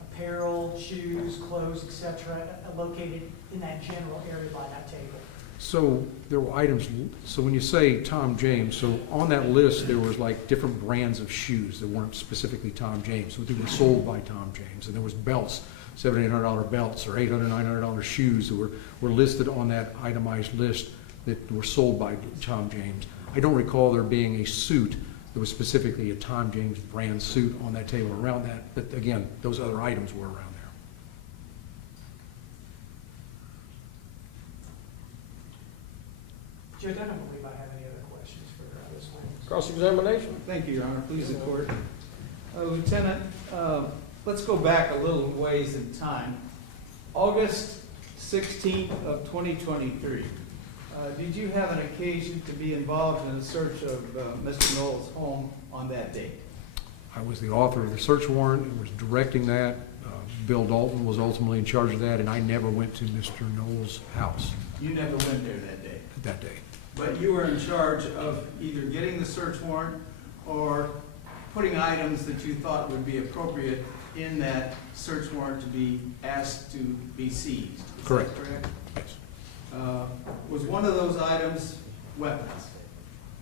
apparel, shoes, clothes, etc., located in that general area by that table? So there were items, so when you say Tom James, so on that list there was like different brands of shoes that weren't specifically Tom James, so they were sold by Tom James. And there was belts, $700, $800 belts, or $800, $900 shoes that were listed on that itemized list that were sold by Tom James. I don't recall there being a suit that was specifically a Tom James brand suit on that table around that, but again, those other items were around there. Judge, I don't believe I have any other questions for this witness. Cross-examination. Thank you, Your Honor. Please, the court. Lieutenant, let's go back a little ways in time. August 16th of 2023, Did you have an occasion to be involved in the search of Mr. Noel's home on that date? I was the author of the search warrant and was directing that. Bill Dalton was ultimately in charge of that, and I never went to Mr. Noel's house You never went there that day, that day. but you were in charge of either getting the search warrant or putting items that you thought would be appropriate in that search warrant to be asked to be seized. Is that Correct. correct? Yes. Was one of those items weapons?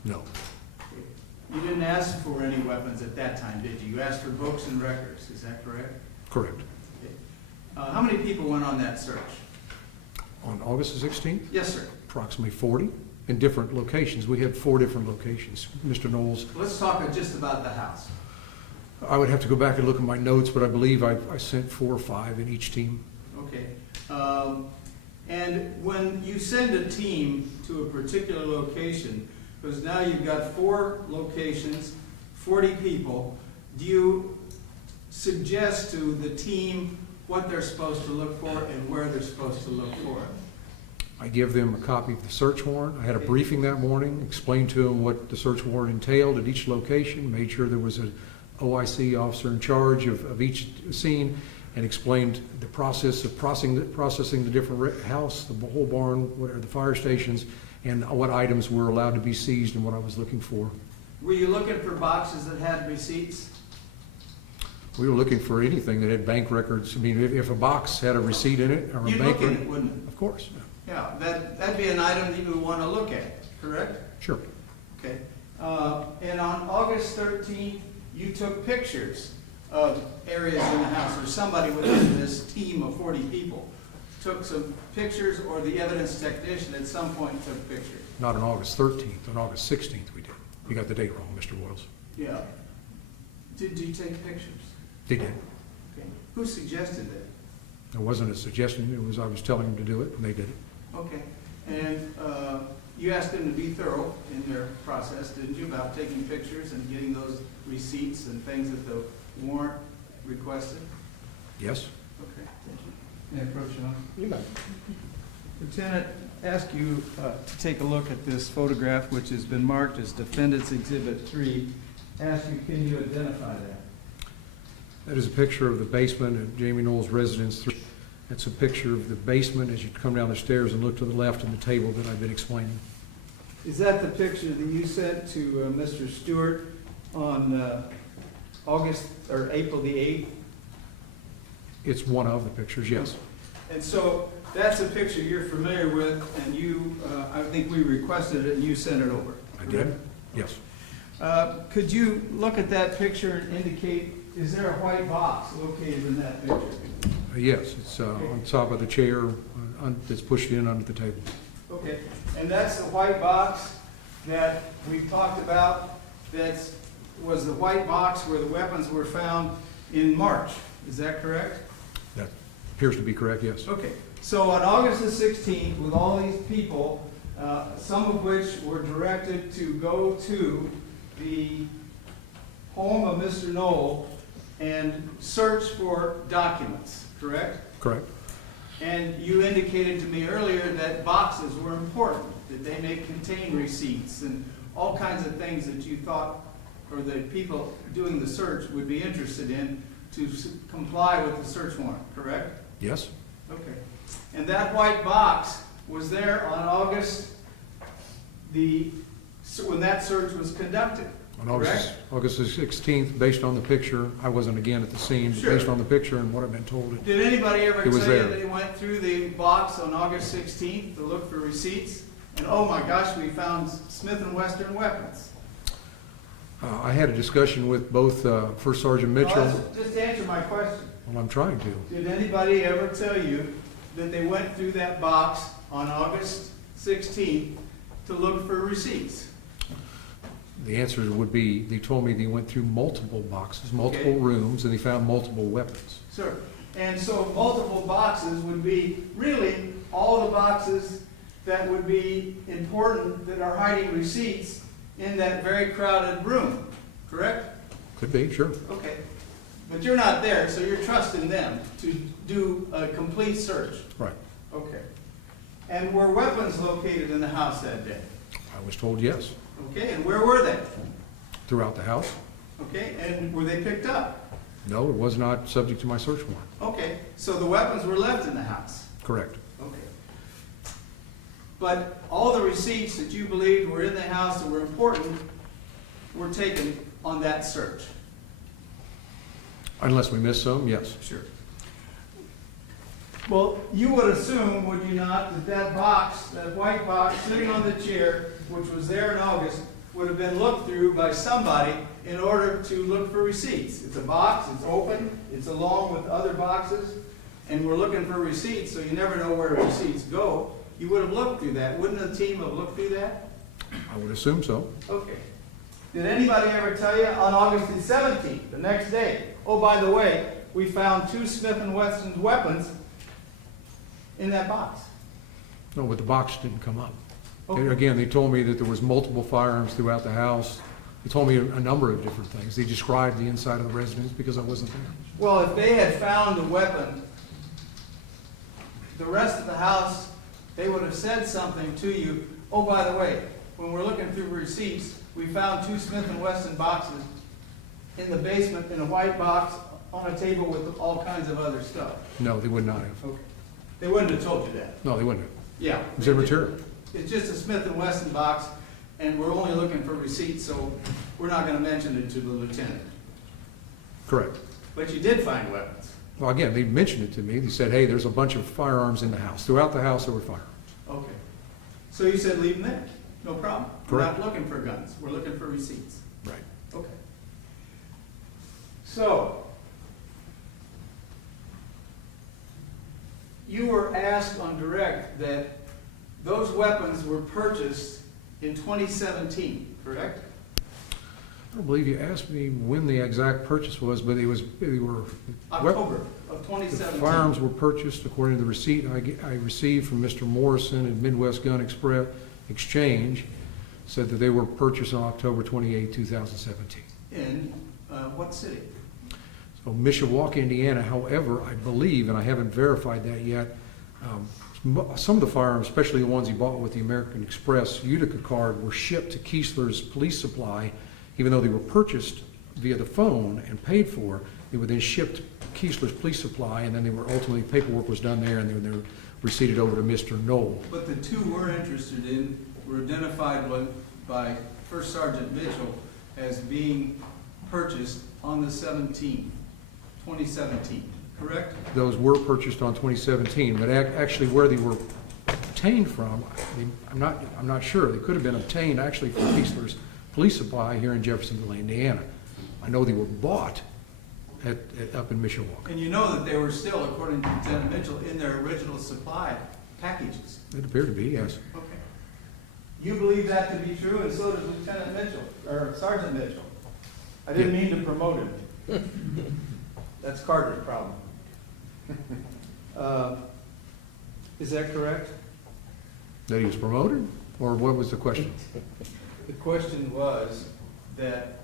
No. You didn't ask for any weapons at that time, did you? You asked for books and records, is that correct? Correct. How many people went on that search? On August the 16th, Yes, sir. approximately 40 in different locations. We had 4 different locations. Mr. Noel's, Let's talk just about the house. I would have to go back and look at my notes, but I believe I sent 4 or 5 in each team. Okay. And when you send a team to a particular location, because now you've got 4 locations, 40 people, do you suggest to the team what they're supposed to look for and where they're supposed to look for it? I give them a copy of the search warrant. I had a briefing that morning, explained to them what the search warrant entailed at each location, made sure there was an OIC officer in charge of each scene, and explained the process of processing the different house, the whole barn, whatever, the fire stations, and what items were allowed to be seized and what I was looking for. Were you looking for boxes that had receipts? We were looking for anything that had bank records. I mean, if a box had a receipt in it or a You'd bank look in record, it, wouldn't it? of course, Yeah, that'd be an item that you would want to look at, correct? sure. Okay. And on August 13th, you took pictures of areas in the house, or somebody within this team of 40 people took some pictures, or the evidence technician at some point took pictures. Not on August 13th, on August 16th we did. You got the date wrong, Mr. Wells. Yeah. Did you take pictures? They did. Okay. Who suggested that? It wasn't a suggestion, it was, I was telling them to do it, and they did it. Okay. And you asked them to be thorough in their process, didn't you, about taking pictures and getting those receipts and things that the warrant requested? Yes? Okay, thank you. May I approach you? You may. Lieutenant, ask you to take a look at this photograph, which has been marked as Defendant's Exhibit 3. Ask you, can you identify that? That is a picture of the basement at Jamey Noel's residence. That's a picture of the basement as you come down the stairs and look to the left and the table that I've been explaining. Is that the picture that you sent to Mr. Stewart on August or April the 8th? It's one of the pictures, yes. And so that's a picture you're familiar with, and you, I think we requested it and you sent it over. I did? Yes. Could you look at that picture and indicate, is there a white box located in that picture? Yes, it's on top of the chair that's pushed in under the table. Okay, and that's the white box that we talked about, that was the white box where the weapons were found in March. Is that correct? That appears to be correct, yes. Okay, so on August the 16th, with all these people, some of which were directed to go to the home of Mr. Noel and search for documents, correct? Correct. And you indicated to me earlier that boxes were important, that they may contain receipts and all kinds of things that you thought, or the people doing the search would be interested in to comply with the search warrant, correct? Yes? Okay. And that white box was there on August, when that search was conducted, On August the 16th, based on the picture, I wasn't again at the scene, but Sure. based on the picture and what I've been told. Did anybody ever It was tell you there. they went through the box on August 16th to look for receipts? And oh my gosh, we found Smith & Wesson weapons. I had a discussion with both First Sergeant Mitchell. Just answer my question. Well, I'm trying to. Did anybody ever tell you that they went through that box on August 16th to look for receipts? The answer would be, they told me they went through multiple boxes, multiple Okay. rooms, and they found multiple weapons. Sure. And so multiple boxes would be really all the boxes that would be important that are hiding receipts in that very crowded room, correct? Could be, sure. Okay. But you're not there, so you're trusting them to do a complete search. Right. Okay. And were weapons located in the house that day? I was told yes, Okay, and where were they? throughout the house. Okay, and were they picked up? No, it was not subject to my search warrant. Okay, so the weapons were left in the house? Correct. Okay. But all the receipts that you believed were in the house that were important were taken on that search? Unless we missed some, yes. Sure. Well, you would assume, would you not, that that box, that white box sitting on the chair, which was there in August, would have been looked through by somebody in order to look for receipts. It's a box, it's open, it's along with other boxes, and we're looking for receipts, so you never know where receipts go. You would have looked through that. Wouldn't the team have looked through that? I would assume so. Okay. Did anybody ever tell you on August the 17th, the next day, oh, by the way, we found 2 Smith & Wesson's weapons in that box? No, but the box didn't come up. Okay. Again, they told me that there was multiple firearms throughout the house. They told me a number of different things. They described the inside of the residence because I wasn't there. Well, if they had found the weapon, the rest of the house, they would have said something to you, oh, by the way, when we're looking through receipts, we found 2 Smith & Wesson boxes in the basement in a white box on a table with all kinds of other stuff. No, they would not have. Okay. They wouldn't have told you that. No, they wouldn't have. Yeah. It was immaterial. It's just a Smith & Wesson box, and we're only looking for receipts, so we're not going to mention it to the lieutenant. Correct. But you did find weapons. Well, again, they mentioned it to me. They said, hey, there's a bunch of firearms in the house. Throughout the house, there were firearms. Okay. So you said leave them there. No problem. Correct. We're not looking for guns. We're looking for receipts. Right. Okay. So, you were asked on direct that those weapons were purchased in 2017, correct? I don't believe you asked me when the exact purchase was, but they were. October of The 2017. firearms were purchased according to the receipt I received from Mr. Morrison at Midwest Gun Exchange, said that they were purchased on October 28, 2017. In what city? So Mishawaka, Indiana, however, I believe, and I haven't verified that yet, some of the firearms, especially the ones he bought with the American Express Utica card, were shipped to Keesler's Police Supply. Even though they were purchased via the phone and paid for, they were then shipped to Keesler's Police Supply, and then they were ultimately, paperwork was done there, and they were receipted over to Mr. Noel. But the two we're interested in were identified by First Sergeant Mitchell as being purchased on the 17th, 2017, correct? Those were purchased on 2017, but actually where they were obtained from, I'm not sure. They could have been obtained actually from Keesler's Police Supply here in Jeffersonville, Indiana. I know they were bought up in Mishawaka. And you know that they were still, according to Lieutenant Mitchell, in their original supply packages. It appeared to be, yes. Okay. You believe that to be true, and so does Lieutenant Mitchell, or Sergeant Mitchell. I didn't mean to promote him. That's Carter's problem. Is that correct? That he was promoted, or what was the question? The question was that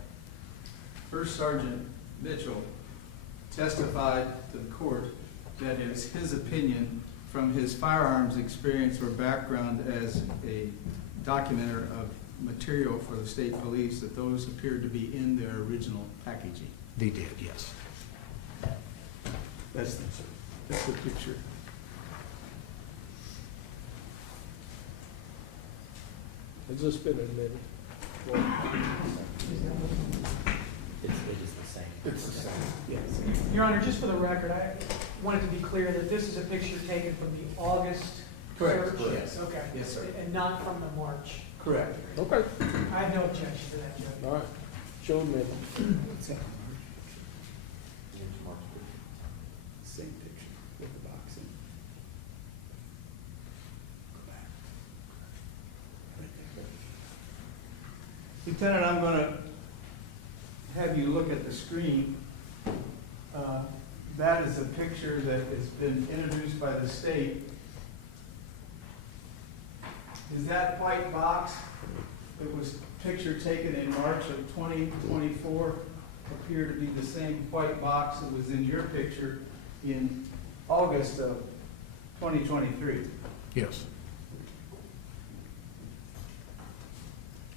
First Sergeant Mitchell testified to the court that it was his opinion from his firearms experience or background as a documenter of material for the state police that those appeared to be in their original packaging. They did, yes. That's the picture. Has this been admitted? It is the same. It's the same. Yes. Your Honor, just for the record, I wanted to be clear that this is a picture taken from the August Correct. search? Yes. Okay. Yes, sir. And not from the March. Correct. Okay, I have no objection to that, Judge. all right. Show me. Same picture with the boxing. Lieutenant, I'm going to have you look at the screen. That is a picture that has been introduced by the state. Is that white box that was picture taken in March of 2024 appear to be the same white box that was in your picture in August of 2023? Yes.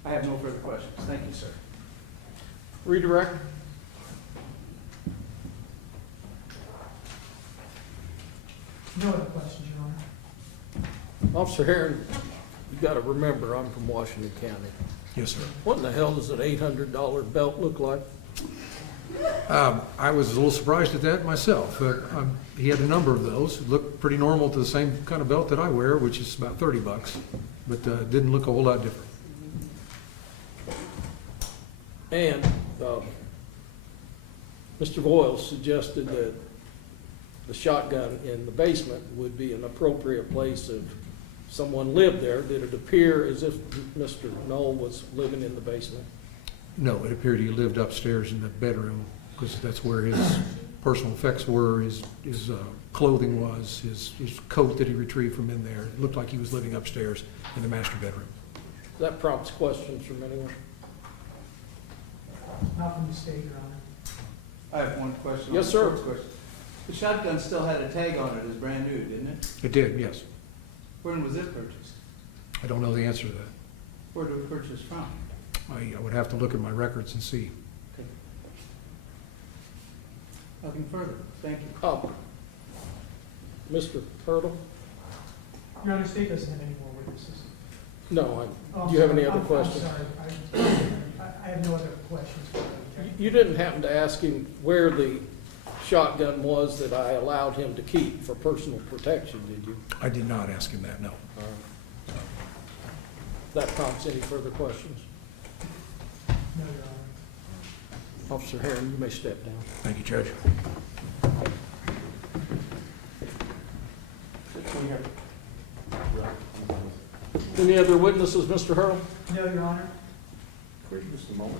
I have no further questions. Thank you, sir. Redirect. No other questions, Your Honor. Officer Heron, you gotta remember, I'm from Washington County. Yes, sir. What in the hell does an $800 belt look like? I was a little surprised at that myself. He had a number of those. It looked pretty normal to the same kind of belt that I wear, which is about $30, but didn't look a whole lot different. And Mr. Boyle suggested that the shotgun in the basement would be an appropriate place if someone lived there. Did it appear as if Mr. Noel was living in the basement? No, it appeared he lived upstairs in the bedroom, because that's where his personal effects were, his clothing was, his coat that he retrieved from in there. It looked like he was living upstairs in the master bedroom. That prompts questions from anyone. Not from the state, Your Honor. I have one question. Yes, sir. First question. The shotgun still had a tag on it as brand new, didn't it? It did, yes. When was it purchased? I don't know the answer to that. Where did it purchase from? I would have to look at my records and see. Okay. Nothing further. Thank you. Mr. Hurdle? Your Honor, state doesn't have any more witnesses. No, Oh, do you have any sorry. other I'm questions? sorry. I have no other questions for you. You didn't happen to ask him where the shotgun was that I allowed him to keep for personal protection, did you? I did not ask him that, no. If that prompts any further questions. No, Your Honor. Officer Heron, you may step down. Thank you, Judge. Any other witnesses, Mr. Hurdle? No, Your Honor. Wait just a moment.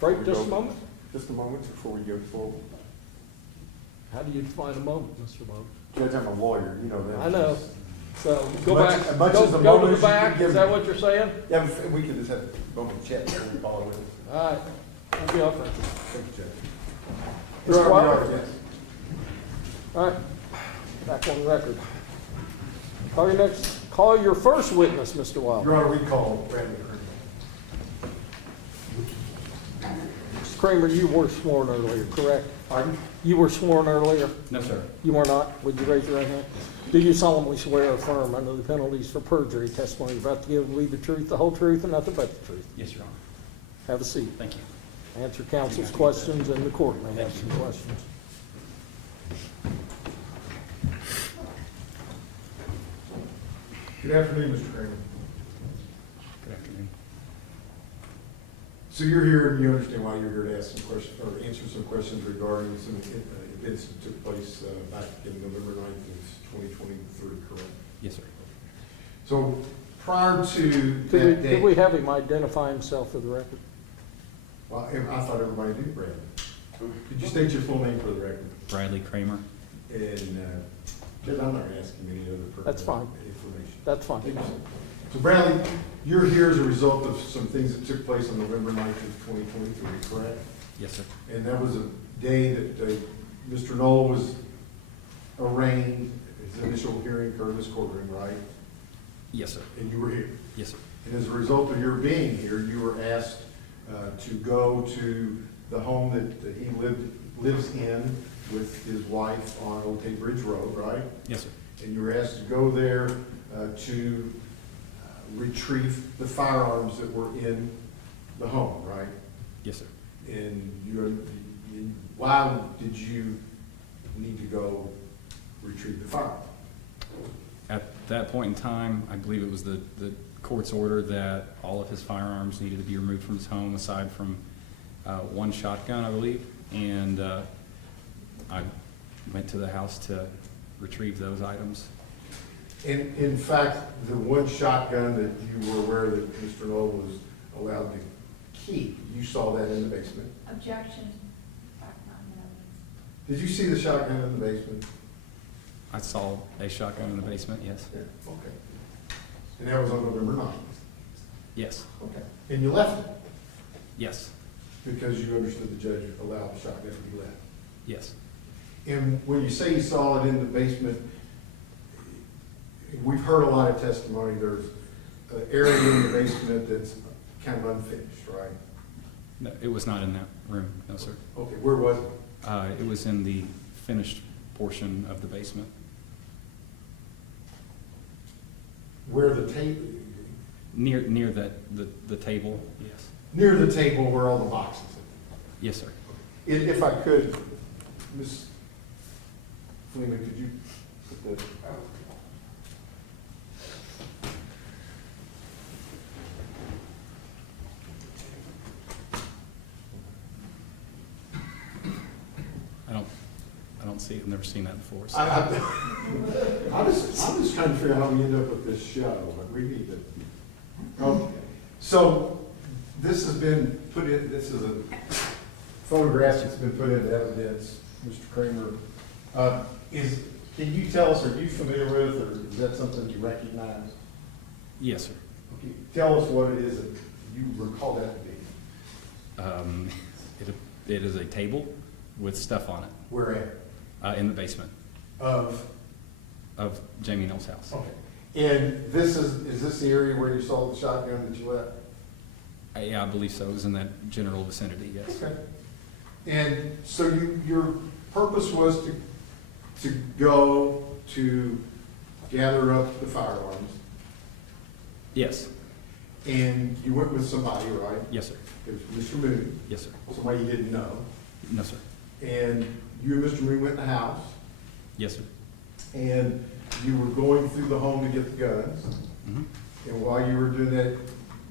Right, just a moment. Just a moment before we go forward. How do you define a moment, Mr. Lowe? Judge, I'm a lawyer, you know that. I know. So go Much- back, as much go as the to moment the you can back, give is that me. what you're saying? Yeah, we can just have a moment chat before we follow it. All right, we'll be off. Thank you, Judge. Mr. Your Honor, Wilder? yes. All right, back on record. Call your first witness, Mr. Wilder. Your Honor, we call Bradley Kramer. Mr. Kramer, you were sworn earlier, correct? Pardon? You were sworn earlier? No, sir. You were not? Would you raise your right hand? Do you solemnly swear or affirm under the penalties for perjury testimony you're about to give will be the truth, the whole truth, and nothing but the truth? Yes, Your Honor. Have a seat. Thank you. Answer counsel's questions, and the court may have some questions. Good afternoon, Mr. Kramer. Good afternoon. So you're here and you understand why you're here to ask some questions, or answer some questions regarding some events that took place back in November 9th of 2023, correct? Yes, sir. So prior to Could that date. we have him identify himself for the record? Well, I thought everybody knew Bradley. Could you state your full name for the record? Bradley Kramer. And, Judge, I'm not asking any other pertinent That's fine. information. That's fine. Thank you, sir. So Bradley, you're here as a result of some things that took place on November 9th of 2023, correct? Yes, sir. And that was a day that Mr. Noel was arraigned, his initial hearing occurred in this courtroom, right? Yes, sir. And you were here. Yes, sir. And as a result of your being here, you were asked to go to the home that he lives in with his wife on Old Tay Bridge Road, right? Yes, sir. And you were asked to go there to retrieve the firearms that were in the home, right? Yes, sir. And why did you need to go retrieve the firearm? At that point in time, I believe it was the court's order that all of his firearms needed to be removed from his home, aside from one shotgun, I believe. And I went to the house to retrieve those items. In fact, the one shotgun that you were aware that Mr. Noel was allowed to keep, you saw that in the basement. Objection. Fact not known. Did you see the shotgun in the basement? I saw a shotgun in the basement, yes. Yeah, okay. And that was on November 9th? Yes. Okay. And you left it Yes. because you understood the judge allowed the shotgun to be left? Yes. And when you say you saw it in the basement, we've heard a lot of testimony. There's an area in the basement that's kind of unfinished, right? No, it was not in that room, no, sir. Okay, where was it? It was in the finished portion of the basement. Where the table, Near the table, yes. near the table where all the boxes are. Yes, sir. If I could, Ms. Fleeman, could you put the, I don't see it, I've never seen that before. So. I'm just trying to figure out how we end up with this show, but we need to. Okay. So this has been put in, this is a photograph that's been put into evidence, Mr. Kramer. Can you tell us, are you familiar with, or is that something you recognize? Yes, sir. Okay, tell us what it is that you recall that to be. It is a table with stuff on it. Where at? In the basement Of? Jamey Noel's house. Okay. And this is this the area where you saw the shotgun that you left? Yeah, I believe so. It was in that general vicinity, yes. Okay. And so your purpose was to go to gather up the firearms, Yes. and you went with somebody, right? Yes, sir. It was Mr. Moon, Yes, sir. somebody you didn't know, No, sir. and you and Mr. Moon went in the house, Yes, sir. and you were going through the home to get the guns, Mm-hmm. and while you were doing that,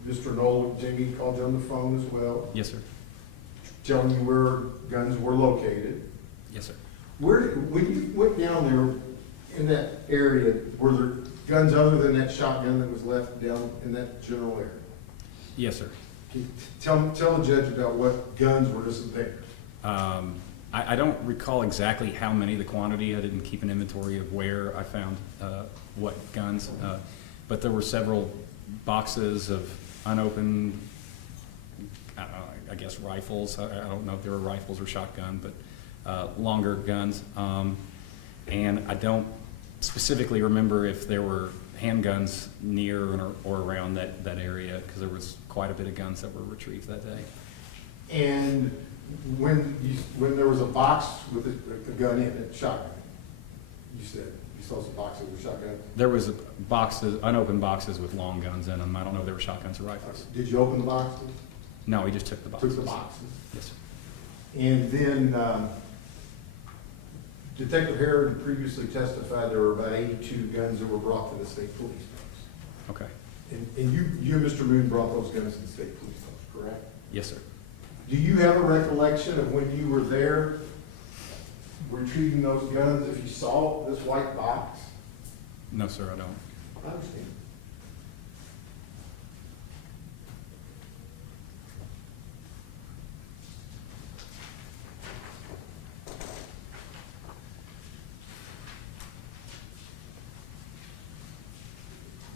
Mr. Noel, Jamey called you on the phone as well, Yes, sir. telling you where guns were located. Yes, sir. When you went down there in that area, were there guns other than that shotgun that was left down in that general area? Yes, sir. Can you tell the judge about what guns were just there? I don't recall exactly how many, the quantity. I didn't keep an inventory of where I found what guns, but there were several boxes of unopened, I don't know, I guess rifles. I don't know if they were rifles or shotgun, but longer guns. And I don't specifically remember if there were handguns near or around that area, because there was quite a bit of guns that were retrieved that day. And when there was a box with a gun in it, shotgun, you said you saw some boxes with shotguns? There was boxes, unopened boxes with long guns in them. I don't know if they were shotguns or rifles. Did you open the boxes? No, we just took the boxes. Took the boxes. Yes, sir. And then Detective Harrod previously testified there were about 82 guns that were brought to the state police post. Okay. And you and Mr. Moon brought those guns to the state police post, correct? Yes, sir. Do you have a recollection of when you were there retrieving those guns, if you saw this white box? No, sir, I don't. I understand.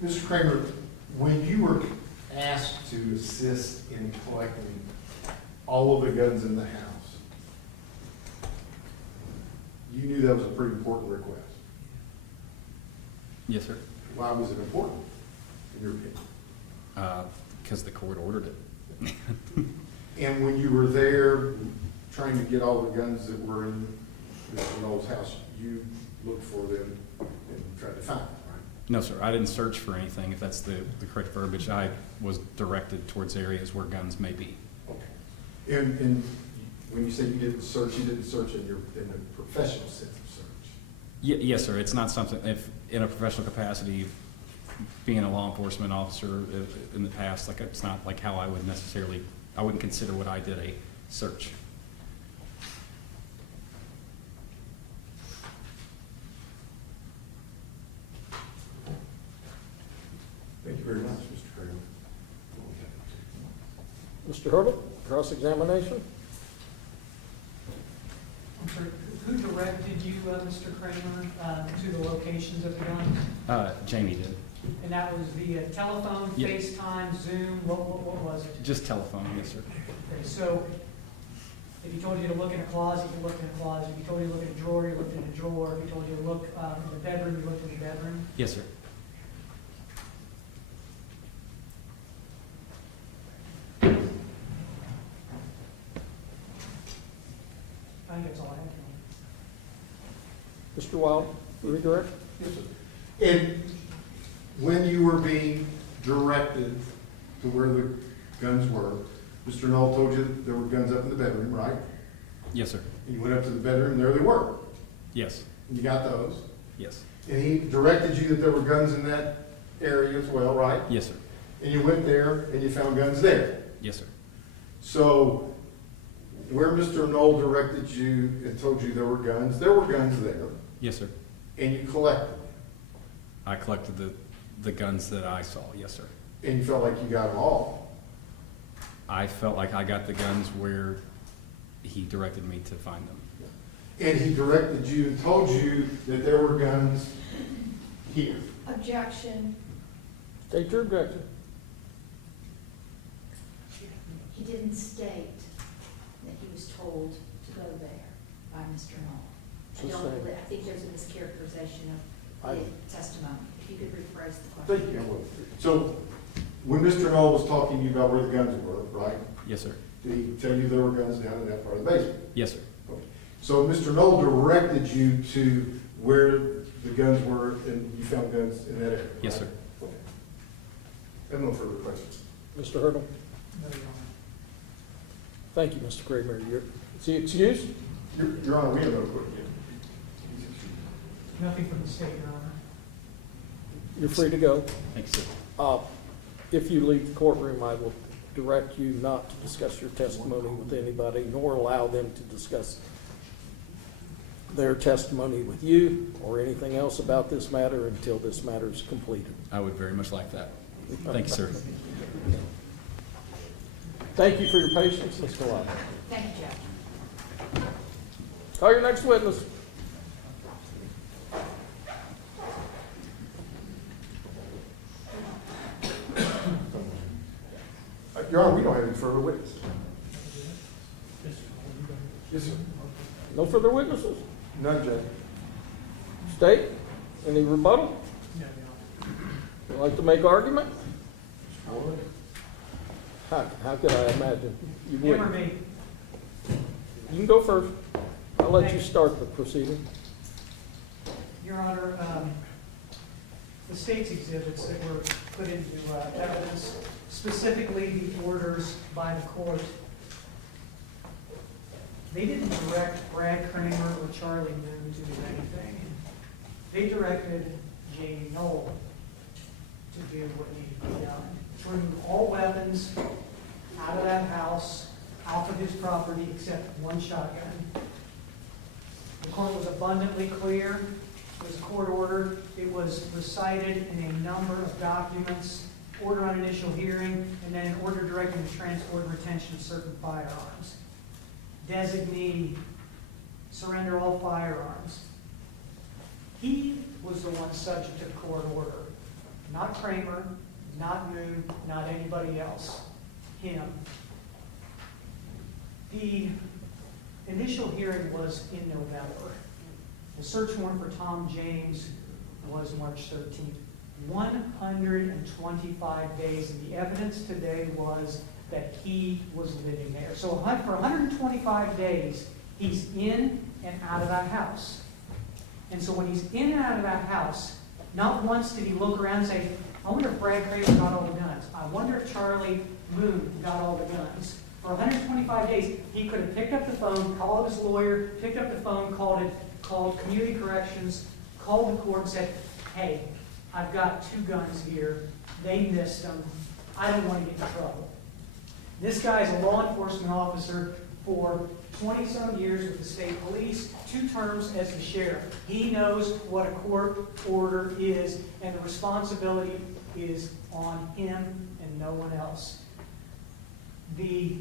Mr. Kramer, when you were asked to assist in collecting all of the guns in the house, you knew that was a pretty important request. Yes, sir. Why was it important, in your opinion? Because the court ordered it. And when you were there trying to get all the guns that were in Mr. Noel's house, you looked for them and tried to find them, right? No, sir, I didn't search for anything, if that's the correct verbiage. I was directed towards areas where guns may be. Okay. And when you say you didn't search in a professional sense of search? Yes, sir, it's not something, if in a professional capacity, being a law enforcement officer in the past, like it's not like how I would necessarily, I wouldn't consider what I did a search. Thank you very much, Mr. Kramer. Mr. Herbert, cross-examination? I'm sorry, who directed you, Mr. Kramer, to the locations of the guns? Jamey did. And that was via telephone, Yeah. FaceTime, Zoom, what was it? Just telephone, yes, sir. Okay, so if he told you to look in a closet, you looked in a closet. If he told you to look in a drawer, you looked in a drawer. If he told you to look in the bedroom, you looked in the bedroom. Yes, sir. Mr. Wild, redirect? Yes, sir. And when you were being directed to where the guns were, Mr. Noel told you that there were guns up in the bedroom, right? Yes, sir. And you went up to the bedroom, and there they were. Yes. And you got those. Yes. And he directed you that there were guns in that area as well, right? Yes, sir. And you went there, and you found guns there. Yes, sir. So where Mr. Noel directed you and told you there were guns there, Yes, sir. and you collected them. I collected the guns that I saw. Yes, sir. And you felt like you got them all. I felt like I got the guns where he directed me to find them. And he directed you and told you that there were guns here. Objection. State your objection. He didn't state that he was told to go there by Mr. Noel. Sustained. I think there's a mischaracterization of the testimony. If you could rephrase the Thank question. you. So when Mr. Noel was talking to you about where the guns were, right? Yes, sir. Did he tell you there were guns down in that part of the basement? Yes, sir. Okay. So Mr. Noel directed you to where the guns were, and you found guns in that area? Yes, right? sir. Okay. I have no further questions. Mr. Hurdle? No, Your Honor. Thank you, Mr. Kramer. Is he excused? Your Honor, we have no questions. Nothing from the state, Your Honor. You're free to go. Thank you, sir. If you leave the courtroom, I will direct you not to discuss your testimony with anybody, nor allow them to discuss their testimony with you or anything else about this matter until this matter is completed. I would very much like that. Thank you, sir. Thank you for your patience. Let's go on. Thank you, Judge. Call your next witness. Your Honor, we don't have any further witnesses. Yes, sir. No further witnesses? None, Judge. State, any rebuttal? No, Your Honor. Would like to make argument? How could I imagine you Him or wouldn't? me? You can go first. I'll let you start the proceeding. Your Honor, the state's exhibits that were put into evidence, specifically the orders by the court, they didn't direct Brad Kramer or Charlie Moon to do anything. They directed Jamey Noel to do what needed to be done, to remove all weapons out of that house, off of his property, except one shotgun. The court was abundantly clear. It was a court order. It was recited in a number of documents, order on initial hearing, and then an order directing the transport and retention of certain firearms. Designee, surrender all firearms. He was the one subject to court order, not Kramer, not Moon, not anybody else. Him. The initial hearing was in November. The search warrant for Tom James was March 13th. 125 days, and the evidence today was that he was living there. So for 125 days, he's in and out of that house. And so when he's in and out of that house, not once did he look around and say, I wonder if Brad Kramer got all the guns. I wonder if Charlie Moon got all the guns. For 125 days, he could have picked up the phone, called his lawyer, picked up the phone, called community corrections, called the court and said, hey, I've got 2 guns here. They missed them. I don't want to get in trouble. This guy's a law enforcement officer for 20-some years with the state police, 2 terms as the sheriff. He knows what a court order is, and the responsibility is on him and no one else. The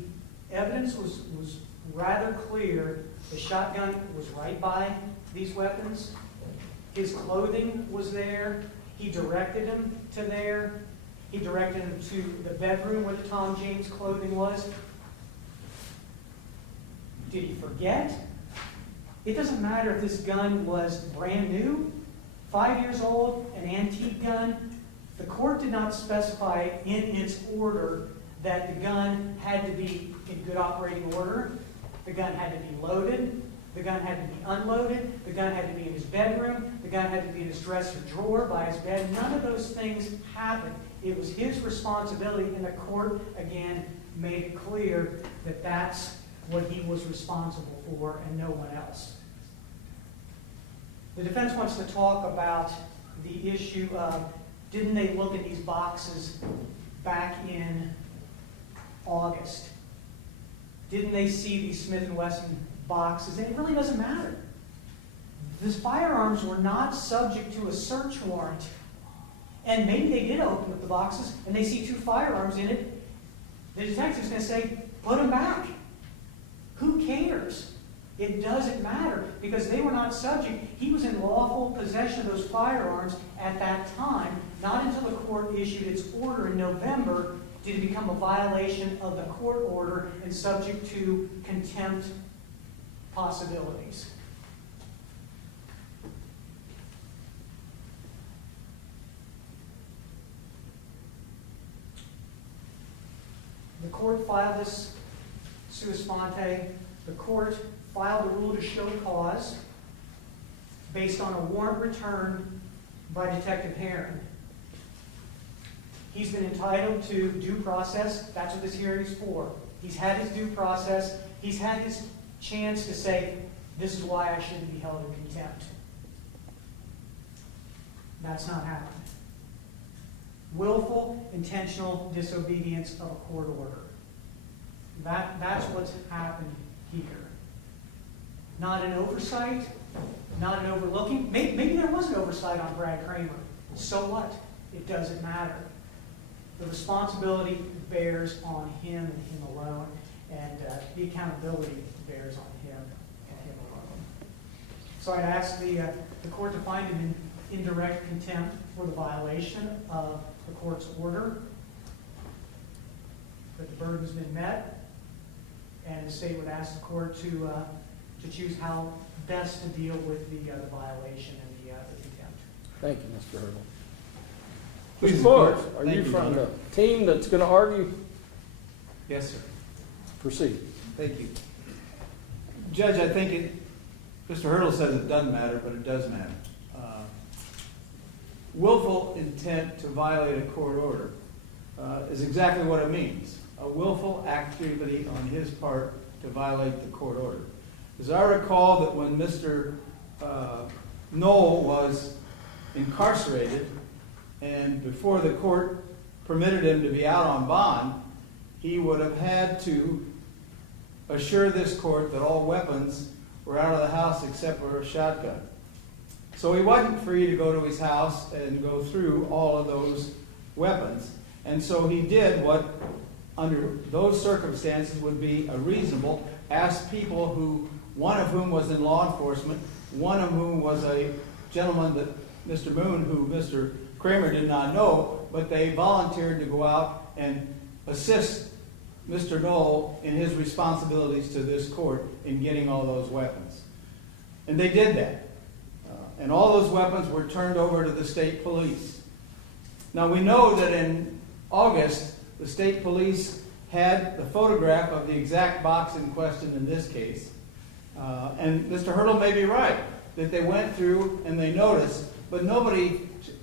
evidence was rather clear. The shotgun was right by these weapons. His clothing was there. He directed him to there. He directed him to the bedroom where the Tom James clothing was. Did he forget? It doesn't matter if this gun was brand new, 5 years old, an antique gun. The court did not specify in its order that the gun had to be in good operating order. The gun had to be loaded. The gun had to be unloaded, the gun had to be in his bedroom, the gun had to be in his dresser drawer by his bed. None of those things happened. It was his responsibility, and the court, again, made it clear that that's what he was responsible for and no one else. The defense wants to talk about the issue of, didn't they look at these boxes back in August? Didn't they see these Smith & Wesson boxes? And it really doesn't matter. These firearms were not subject to a search warrant. And maybe they did open up the boxes and they see 2 firearms in it. The detective's going to say, put them back. Who cares? It doesn't matter because they were not subject. He was in lawful possession of those firearms at that time. Not until the court issued its order in November did it become a violation of the court order and subject to contempt possibilities. The court filed this sua sponte. The court filed a rule to show cause based on a warrant returned by Detective Heron. He's been entitled to due process. That's what this hearing is for. He's had his due process. He's had his chance to say, this is why I shouldn't be held in contempt. That's not happened. Willful, intentional disobedience of a court order. That's what's happened here. Not an oversight, not an overlooking. Maybe there was an oversight on Brad Kramer. So what? It doesn't matter. The responsibility bears on him and him alone, and the accountability bears on him and him alone. So I'd ask the court to find him in indirect contempt for the violation of the court's order, that the burden's been met, and the state would ask the court to choose how best to deal with the violation and the contempt. Thank you, Mr. Hurdle. Please, Mr. Clark, Court. are Thank you you, from Your the Honor. team that's going to argue? Yes, sir. Proceed. Thank you. Judge, I think Mr. Hurdle says it doesn't matter, but it does matter. Willful intent to violate a court order is exactly what it means. A willful activity on his part to violate the court order. As I recall that when Mr. Noel was incarcerated and before the court permitted him to be out on bond, he would have had to assure this court that all weapons were out of the house except for a shotgun. So he wasn't free to go to his house and go through all of those weapons. And so he did what, under those circumstances, would be a reasonable, ask people who, one of whom was in law enforcement, one of whom was a gentleman that Mr. Moon, who Mr. Kramer did not know, but they volunteered to go out and assist Mr. Noel in his responsibilities to this court in getting all those weapons. And they did that. And all those weapons were turned over to the state police. Now we know that in August, the state police had the photograph of the exact box in question in this case. And Mr. Hurdle may be right, that they went through and they noticed, but nobody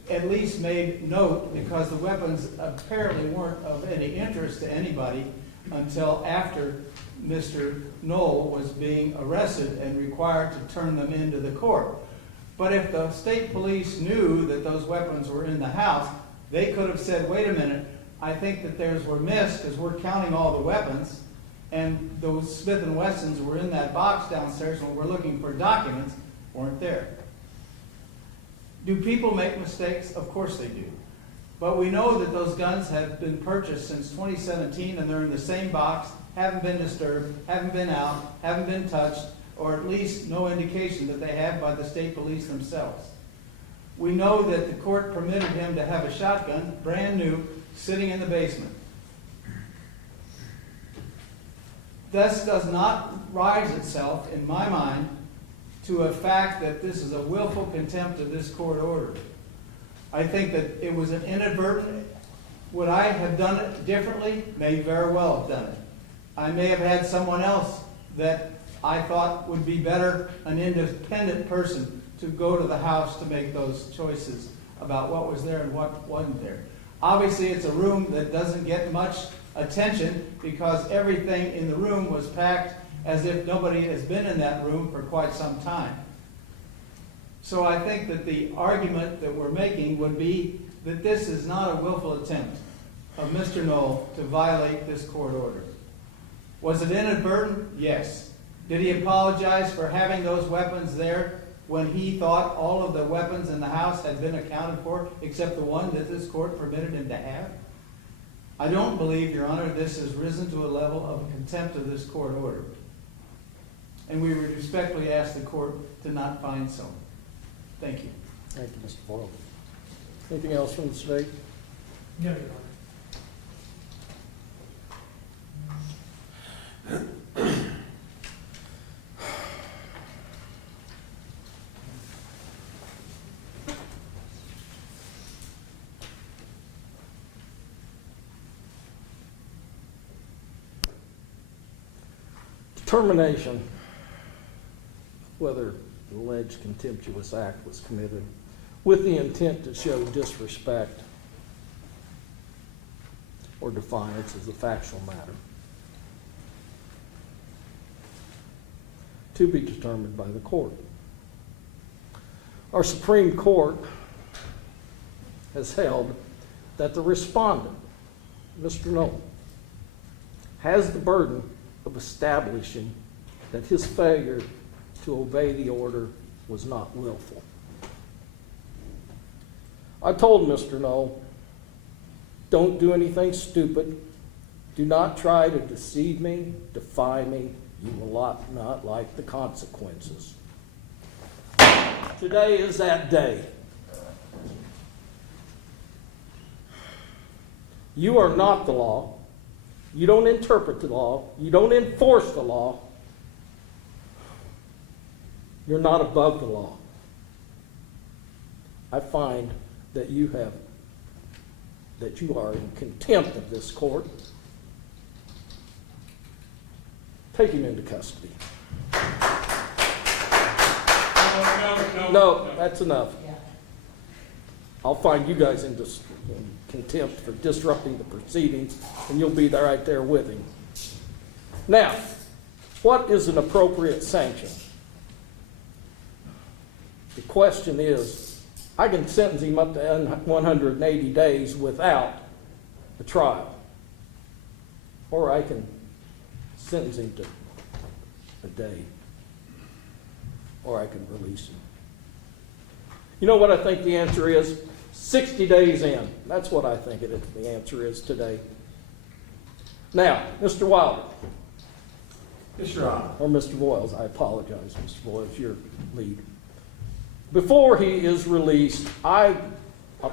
at least made note because the weapons apparently weren't of any interest to anybody until after Mr. Noel was being arrested and required to turn them into the court. But if the state police knew that those weapons were in the house, they could have said, wait a minute, I think that theirs were missed because we're counting all the weapons, and those Smith & Wessons were in that box downstairs when we're looking for documents, weren't there. Do people make mistakes? Of course they do. But we know that those guns have been purchased since 2017 and they're in the same box, haven't been disturbed, haven't been out, haven't been touched, or at least no indication that they have by the state police themselves. We know that the court permitted him to have a shotgun, brand new, sitting in the basement. This does not rise itself, in my mind, to a fact that this is a willful contempt of this court order. I think that it was an inadvertent. Would I have done it differently? May very well have done it. I may have had someone else that I thought would be better an independent person to go to the house to make those choices about what was there and what wasn't there. Obviously, it's a room that doesn't get much attention because everything in the room was packed as if nobody has been in that room for quite some time. So I think that the argument that we're making would be that this is not a willful attempt of Mr. Noel to violate this court order. Was it inadvertent? Yes. Did he apologize for having those weapons there when he thought all of the weapons in the house had been accounted for except the one that this court permitted him to have? I don't believe, Your Honor, this has risen to a level of contempt of this court order. And we would respectfully ask the court to not find so. Thank you. Thank you, Mr. Boyle. Anything else from the state? No, Your Honor. Determination whether the alleged contemptuous act was committed with the intent to show disrespect or defiance is a factual matter to be determined by the court. Our Supreme Court has held that the respondent, Mr. Noel, has the burden of establishing that his failure to obey the order was not willful. I told Mr. Noel, don't do anything stupid. Do not try to deceive me, defy me. You will not like the consequences. Today is that day. You are not the law. You don't interpret the law. You don't enforce the law. You're not above the law. I find that you are in contempt of this court. Take him into custody. No, that's enough. I'll find you guys in contempt for disrupting the proceedings, and you'll be there right there with him. Now, what is an appropriate sanction? The question is, I can sentence him up to 180 days without a trial, or I can sentence him to a day, or I can release him. You know what I think the answer is? 60 days in. That's what I think the answer is today. Now, Mr. Wilder. Yes, Your Honor. Or Mr. Boyles, I apologize, Mr. Boyles, your lead. Before he is released, I'll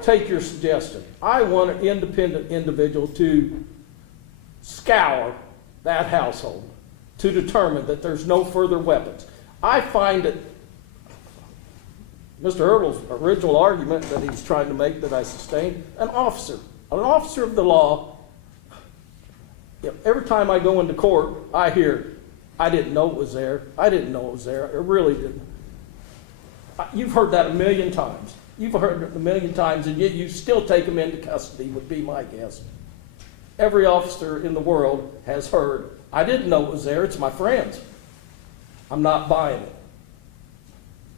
take your suggestion. I want an independent individual to scour that household to determine that there's no further weapons. I find it Mr. Hurdle's original argument that he's trying to make that I sustained, an officer of the law, every time I go into court, I hear, I didn't know it was there. I didn't know it was there. I really didn't. You've heard that a million times. You've heard it a million times, and yet you still take them into custody, would be my guess. Every officer in the world has heard, I didn't know it was there. It's my friends. I'm not buying it.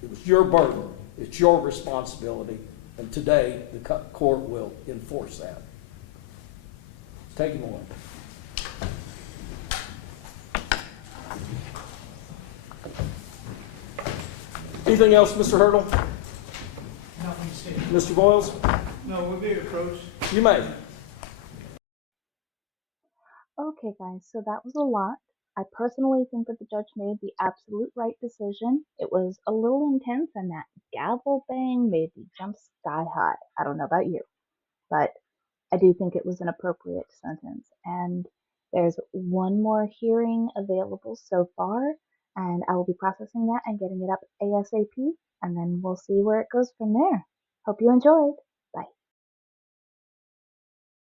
It was your burden. It's your responsibility. And today, the court will enforce that. Take him away. Anything else, Mr. Hurdle? Nothing to state. Mr. Boyles? No, we'll be approached. You may. Okay, guys, so that was a lot. I personally think that the judge made the absolute right decision. It was a little intense, and that gavel bang made me jump sky high. I don't know about you, but I do think it was an appropriate sentence. And there's one more hearing available so far, and I will be processing that and getting it up ASAP, and then we'll see where it goes from there. Hope you enjoyed.